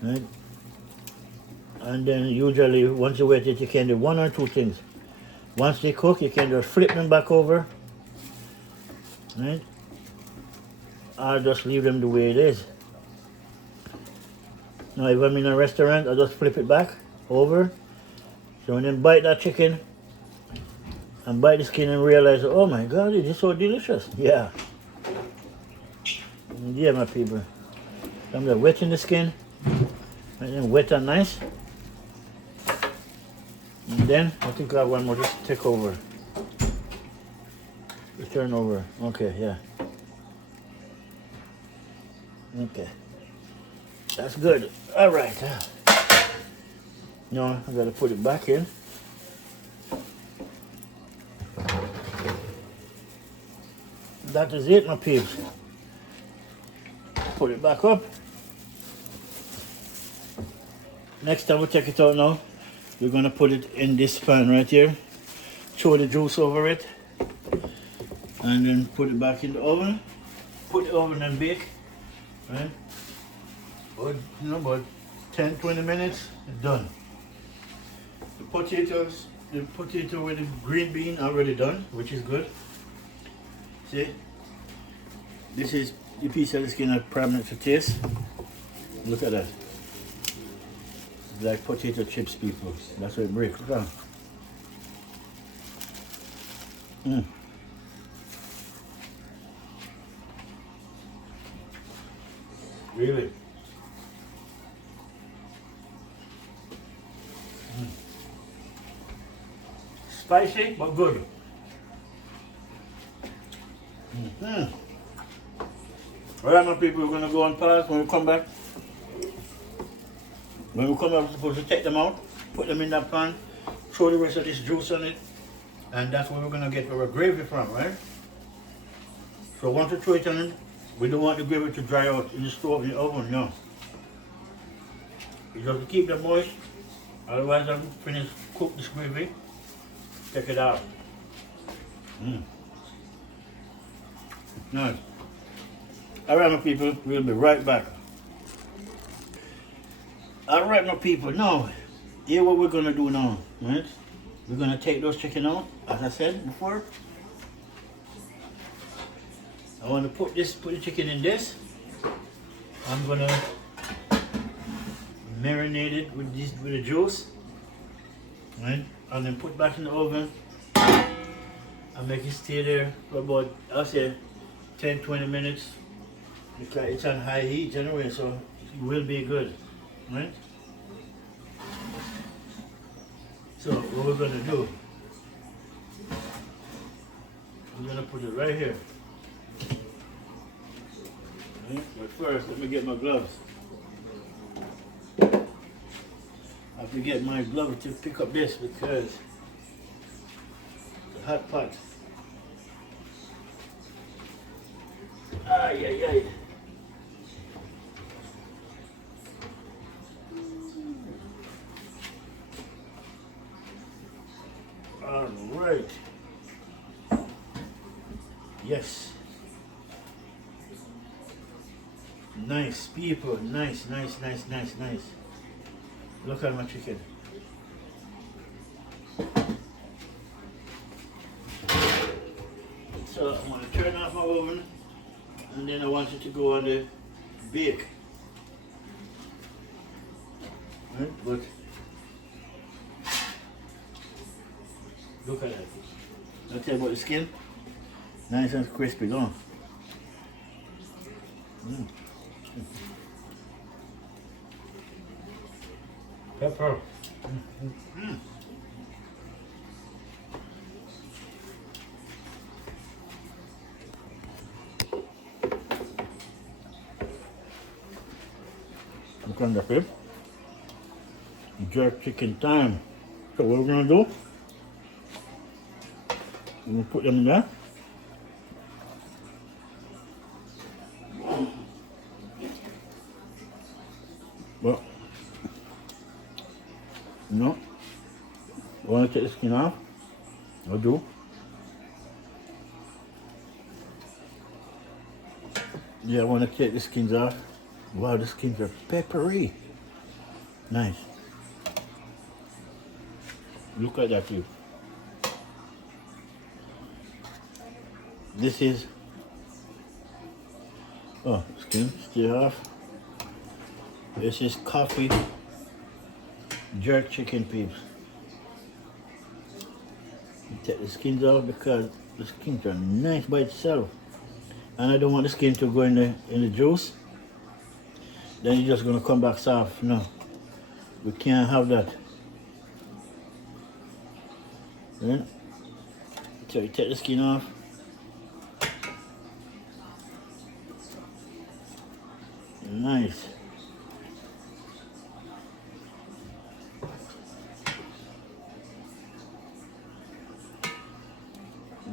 Right? And then usually once you wet it, you can do one or two things. Once they cook, you can just flip them back over. Right? Or just leave them the way it is. Now if I'm in a restaurant, I'll just flip it back over. So when you bite that chicken and bite the skin and realize, oh my God, it is so delicious. Yeah. Yeah, my people. I'm just wetting the skin. And then wet and nice. And then I think I have one more, just take over. Just turn over. Okay, yeah. Okay. That's good. All right. Now I gotta put it back in. That is it, my peeps. Put it back up. Next time we take it out now, we're gonna put it in this pan right here. Throw the juice over it. And then put it back in the oven. Put the oven and bake. Right? About 10-20 minutes, it's done. The potato with the green bean already done, which is good. See? This is the piece of the skin that's prominent to taste. Look at that. It's like potato chips, people. That's what it breaks. Look at that. Really? Spicy, but good. Alright, my people, we're going to go on pause when we come back. When we come back, we're supposed to take them out, put them in that pan, throw the rest of this juice on it, and that's where we're going to get our gravy from, right? So once we throw it on, we don't want the gravy to dry out in the stove, in the oven, no. You have to keep them moist, otherwise I'm finished cook this gravy. Check it out. Nice. Alright, my people, we'll be right back. Alright, my people, now, here what we're gonna do now, right? We're gonna take those chicken out, as I said before. I want to put the chicken in this. I'm gonna marinate it with the juice, right? And then put back in the oven and make it stay there for about, I'll say, 10-20 minutes. Because it's on high heat anyway, so it will be good, right? So what we're gonna do, we're gonna put it right here. Right? But first, let me get my gloves. I have to get my glove to pick up this because the hot pot. Ay, ay, ay. All right. Yes. Nice, people. Nice, nice, nice, nice, nice. Look at my chicken. So I'm going to turn off my oven and then I want it to go on the bake. Right, but look at that. I'll tell you about the skin. Nice and crispy, don't it? Pepper. Look on the flip. Jerk chicken time. So what we're gonna do? We're gonna put them in there. the skin off. I'll do. Yeah, I want to take the skins off. Wow, the skins are peppery. Nice. Look at that, you. This is, oh, skin still off. This is coffee jerk chicken, peeps. You take the skins off because the skins are nice by itself. And I don't want the skin to go in the juice. Then you're just gonna come back soft. No, we can't have that. Yeah. So you take the skin off. Nice.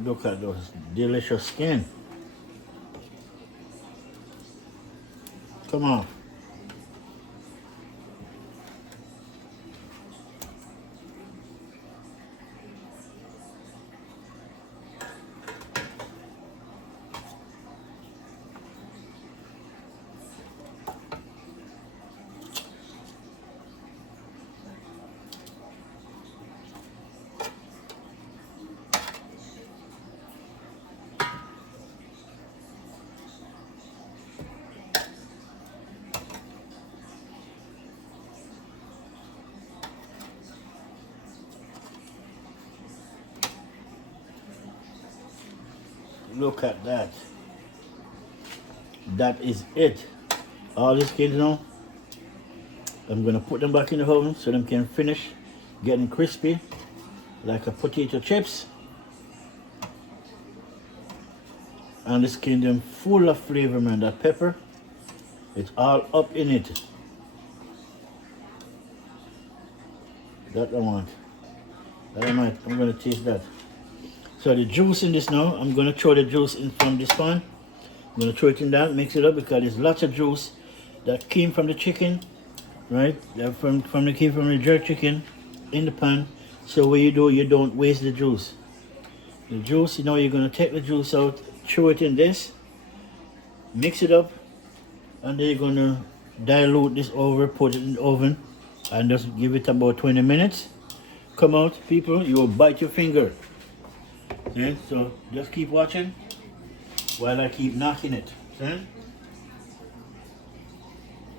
Look at those delicious skin. Come on. Look at that. That is it. All these skins now, I'm gonna put them back in the oven so them can finish getting crispy like a potato chips. And the skin them full of flavor, man. That pepper, it's all up in it. That I want. That I might. I'm gonna taste that. So the juice in this now, I'm going to throw the juice in from this pan. I'm going to throw it in that, mix it up because there's lots of juice that came from the chicken, right? That came from the jerk chicken in the pan. So what you do, you don't waste the juice. The juice, you know, you're going to take the juice out, throw it in this, mix it up, and then you're going to dilute this over, put it in the oven, and just give it about 20 minutes. Come out, people, you will bite your finger. Okay, so just keep watching while I keep knocking it. Okay?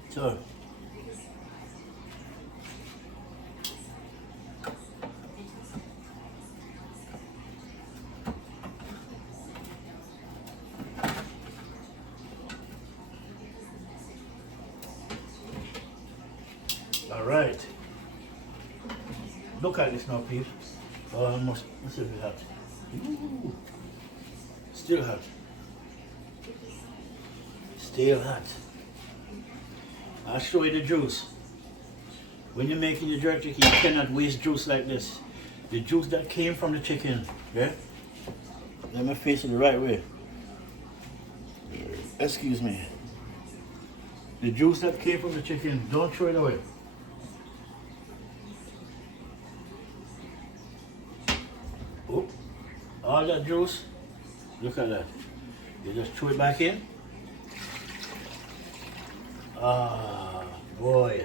So all right. Look at this now, please. Oh, let's see if it's hot. Ooh. Still hot. Still hot. I'll show you the juice. When you're making your jerk chicken, you cannot waste juice like this. The juice that came from the chicken, yeah? Let me face it the right way. Excuse me. The juice that came from the chicken, don't throw it away. Oh. All that juice, look at that. You just throw it back in. Ah, boy.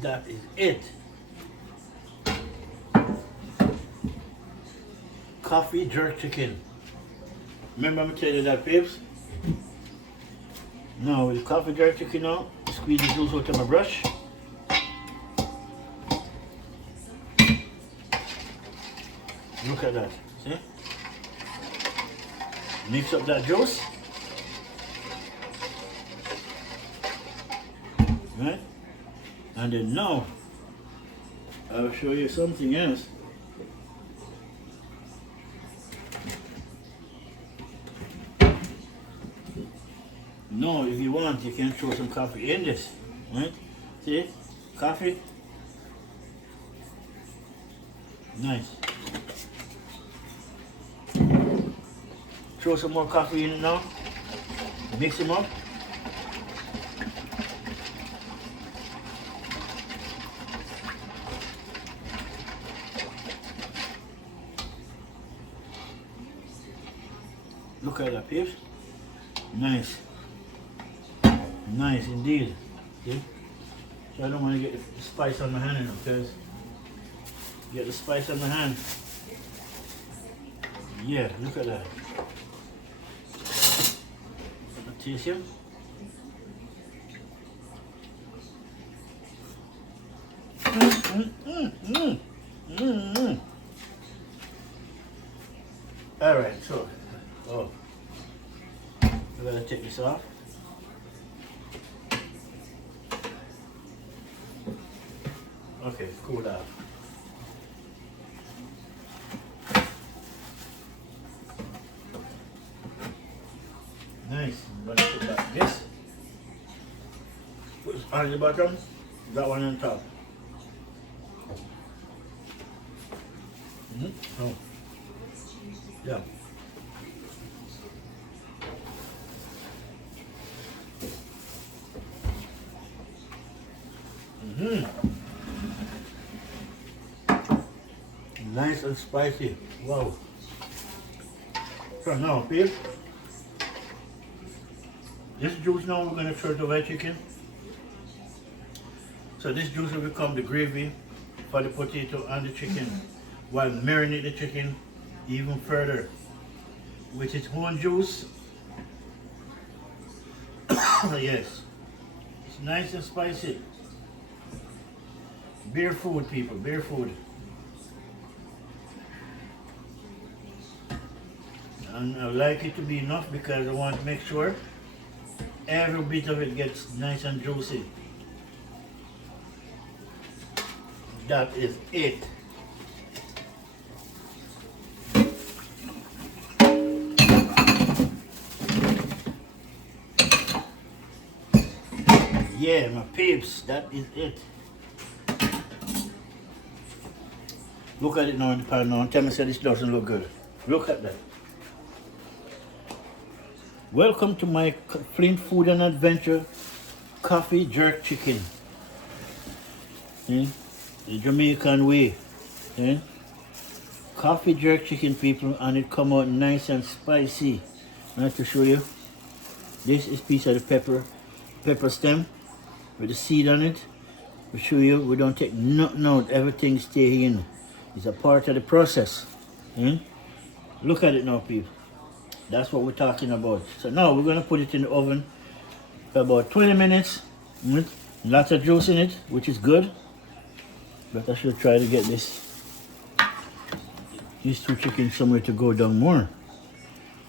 That is it. Coffee jerk chicken. Remember I'm telling you that, babes? Now with coffee jerk chicken now, squeeze the juice out of my brush. Look at that, see? Mix up that juice. Right? And then now, I'll show you something else. No, if you want, you can throw some coffee in this, right? See, coffee. Nice. Throw some more coffee in it now. Mix them up. Look at that, peeps. Nice. Nice indeed. See? So I don't want to get the spice on my hand, you know, because get the spice on my hand. Yeah, look at that. Taste him. All right, so, we're gonna take this off. Okay, cool off. Nice. I'm gonna put back this. Put this on the bottom, that one on top. Oh. Yeah. Nice and spicy. Wow. So now, peeps, this juice now we're going to throw it over the chicken. So this juice will become the gravy for the potato and the chicken while marinate the chicken even further with its own juice. Yes, it's nice and spicy. Beer food, people, beer food. And I like it to be enough because I want to make sure every bit of it gets nice and juicy. That is it. Yeah, my peeps, that is it. Look at it now in the pan now and tell me say this doesn't look good. Look at that. Welcome to my Flint Food and Adventure coffee jerk chicken. The Jamaican way. Coffee jerk chicken, people, and it come out nice and spicy. I have to show you. This is piece of the pepper stem with the seed on it. We show you we don't take nothing out, everything stay in. It's a part of the process. Look at it now, people. That's what we're talking about. So now we're going to put it in the oven for about 20 minutes. Lots of juice in it, which is good. But I should try to get these two chickens somewhere to go down more.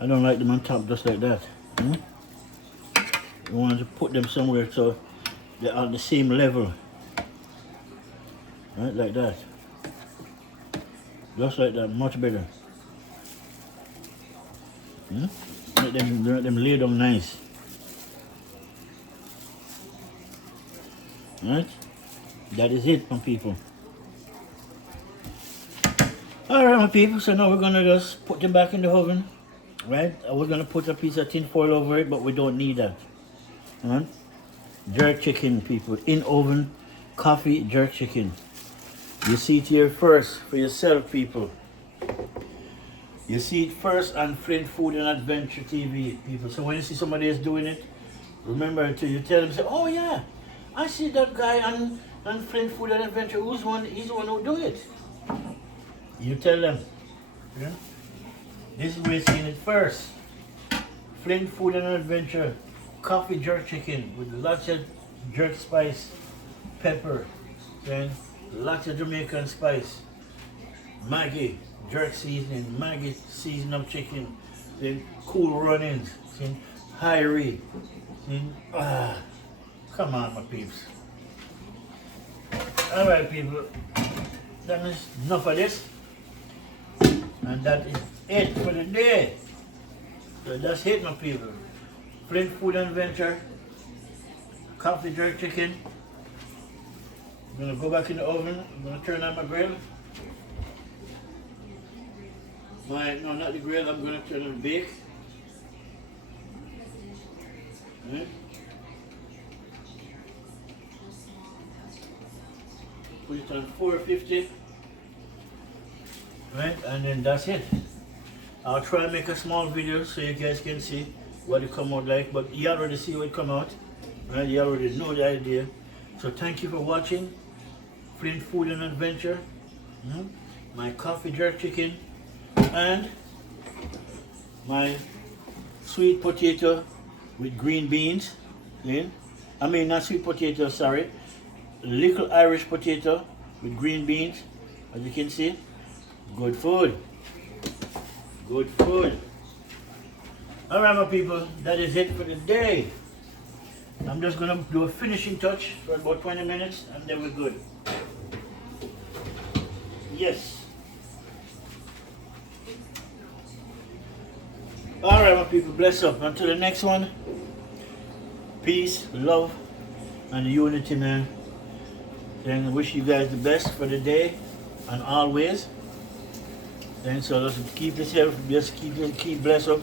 I don't like them on top just like that. I want to put them somewhere so they're on the same level. Right, like that. Just like that, much better. Let them lay down nice. Right? That is it, my people. Alright, my people, so now we're gonna just put them back in the oven. Right? I was gonna put a piece of tin foil over it, but we don't need that. Right? Jerk chicken, people. In oven, coffee jerk chicken. You see it here first for yourself, people. You see it first on Flint Food and Adventure TV, people. So when you see somebody else doing it, remember to you tell them, say, oh yeah, I see that guy on Flint Food and Adventure. He's the one who do it. You tell them. Yeah? This is where you're seeing it first. Flint Food and Adventure coffee jerk chicken with lots of jerk spice, pepper, then lots of Jamaican spice, Maggie jerk seasoning, Maggie season of chicken, then cool runnings, then high-rate, then come on, my peeps. All right, people, that is enough of this, and that is it for the day. So that's it, my people. Flint Food and Adventure coffee jerk chicken. I'm gonna go back in the oven. I'm gonna turn on my grill. No, not the grill. I'm gonna turn on the bake. Right. Put it on 450. Right, and then that's it. I'll try and make a small video so you guys can see what it come out like, but you already see what it come out, right? You already know the idea. So thank you for watching Flint Food and Adventure, my coffee jerk chicken, and my sweet potato with green beans. I mean, not sweet potato, sorry, little Irish potato with green beans. As you can see, good food. Good food. All right, my people, that is it for the day. I'm just gonna do a finishing touch for about 20 minutes and then we're good. Yes. All right, my people, bless up. Until the next one, peace, love, and unity, man. And I wish you guys the best for the day and always. And so let's keep this here, just keep blessed up.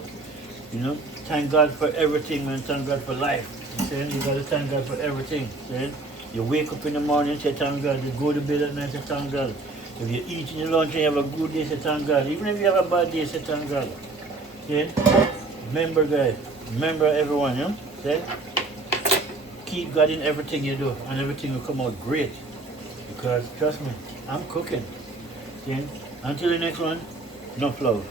You know, thank God for everything, man. Thank God for life. You gotta thank God for everything. You wake up in the morning, say thank God. You go to bed at night, say thank God. If you eat in your lunch and you have a good day, say thank God. Even if you have a bad day, say thank God. Remember, guys. Remember everyone, you know? Keep God in everything you do, and everything will come out great. Because trust me, I'm cooking. Until the next one, enough love.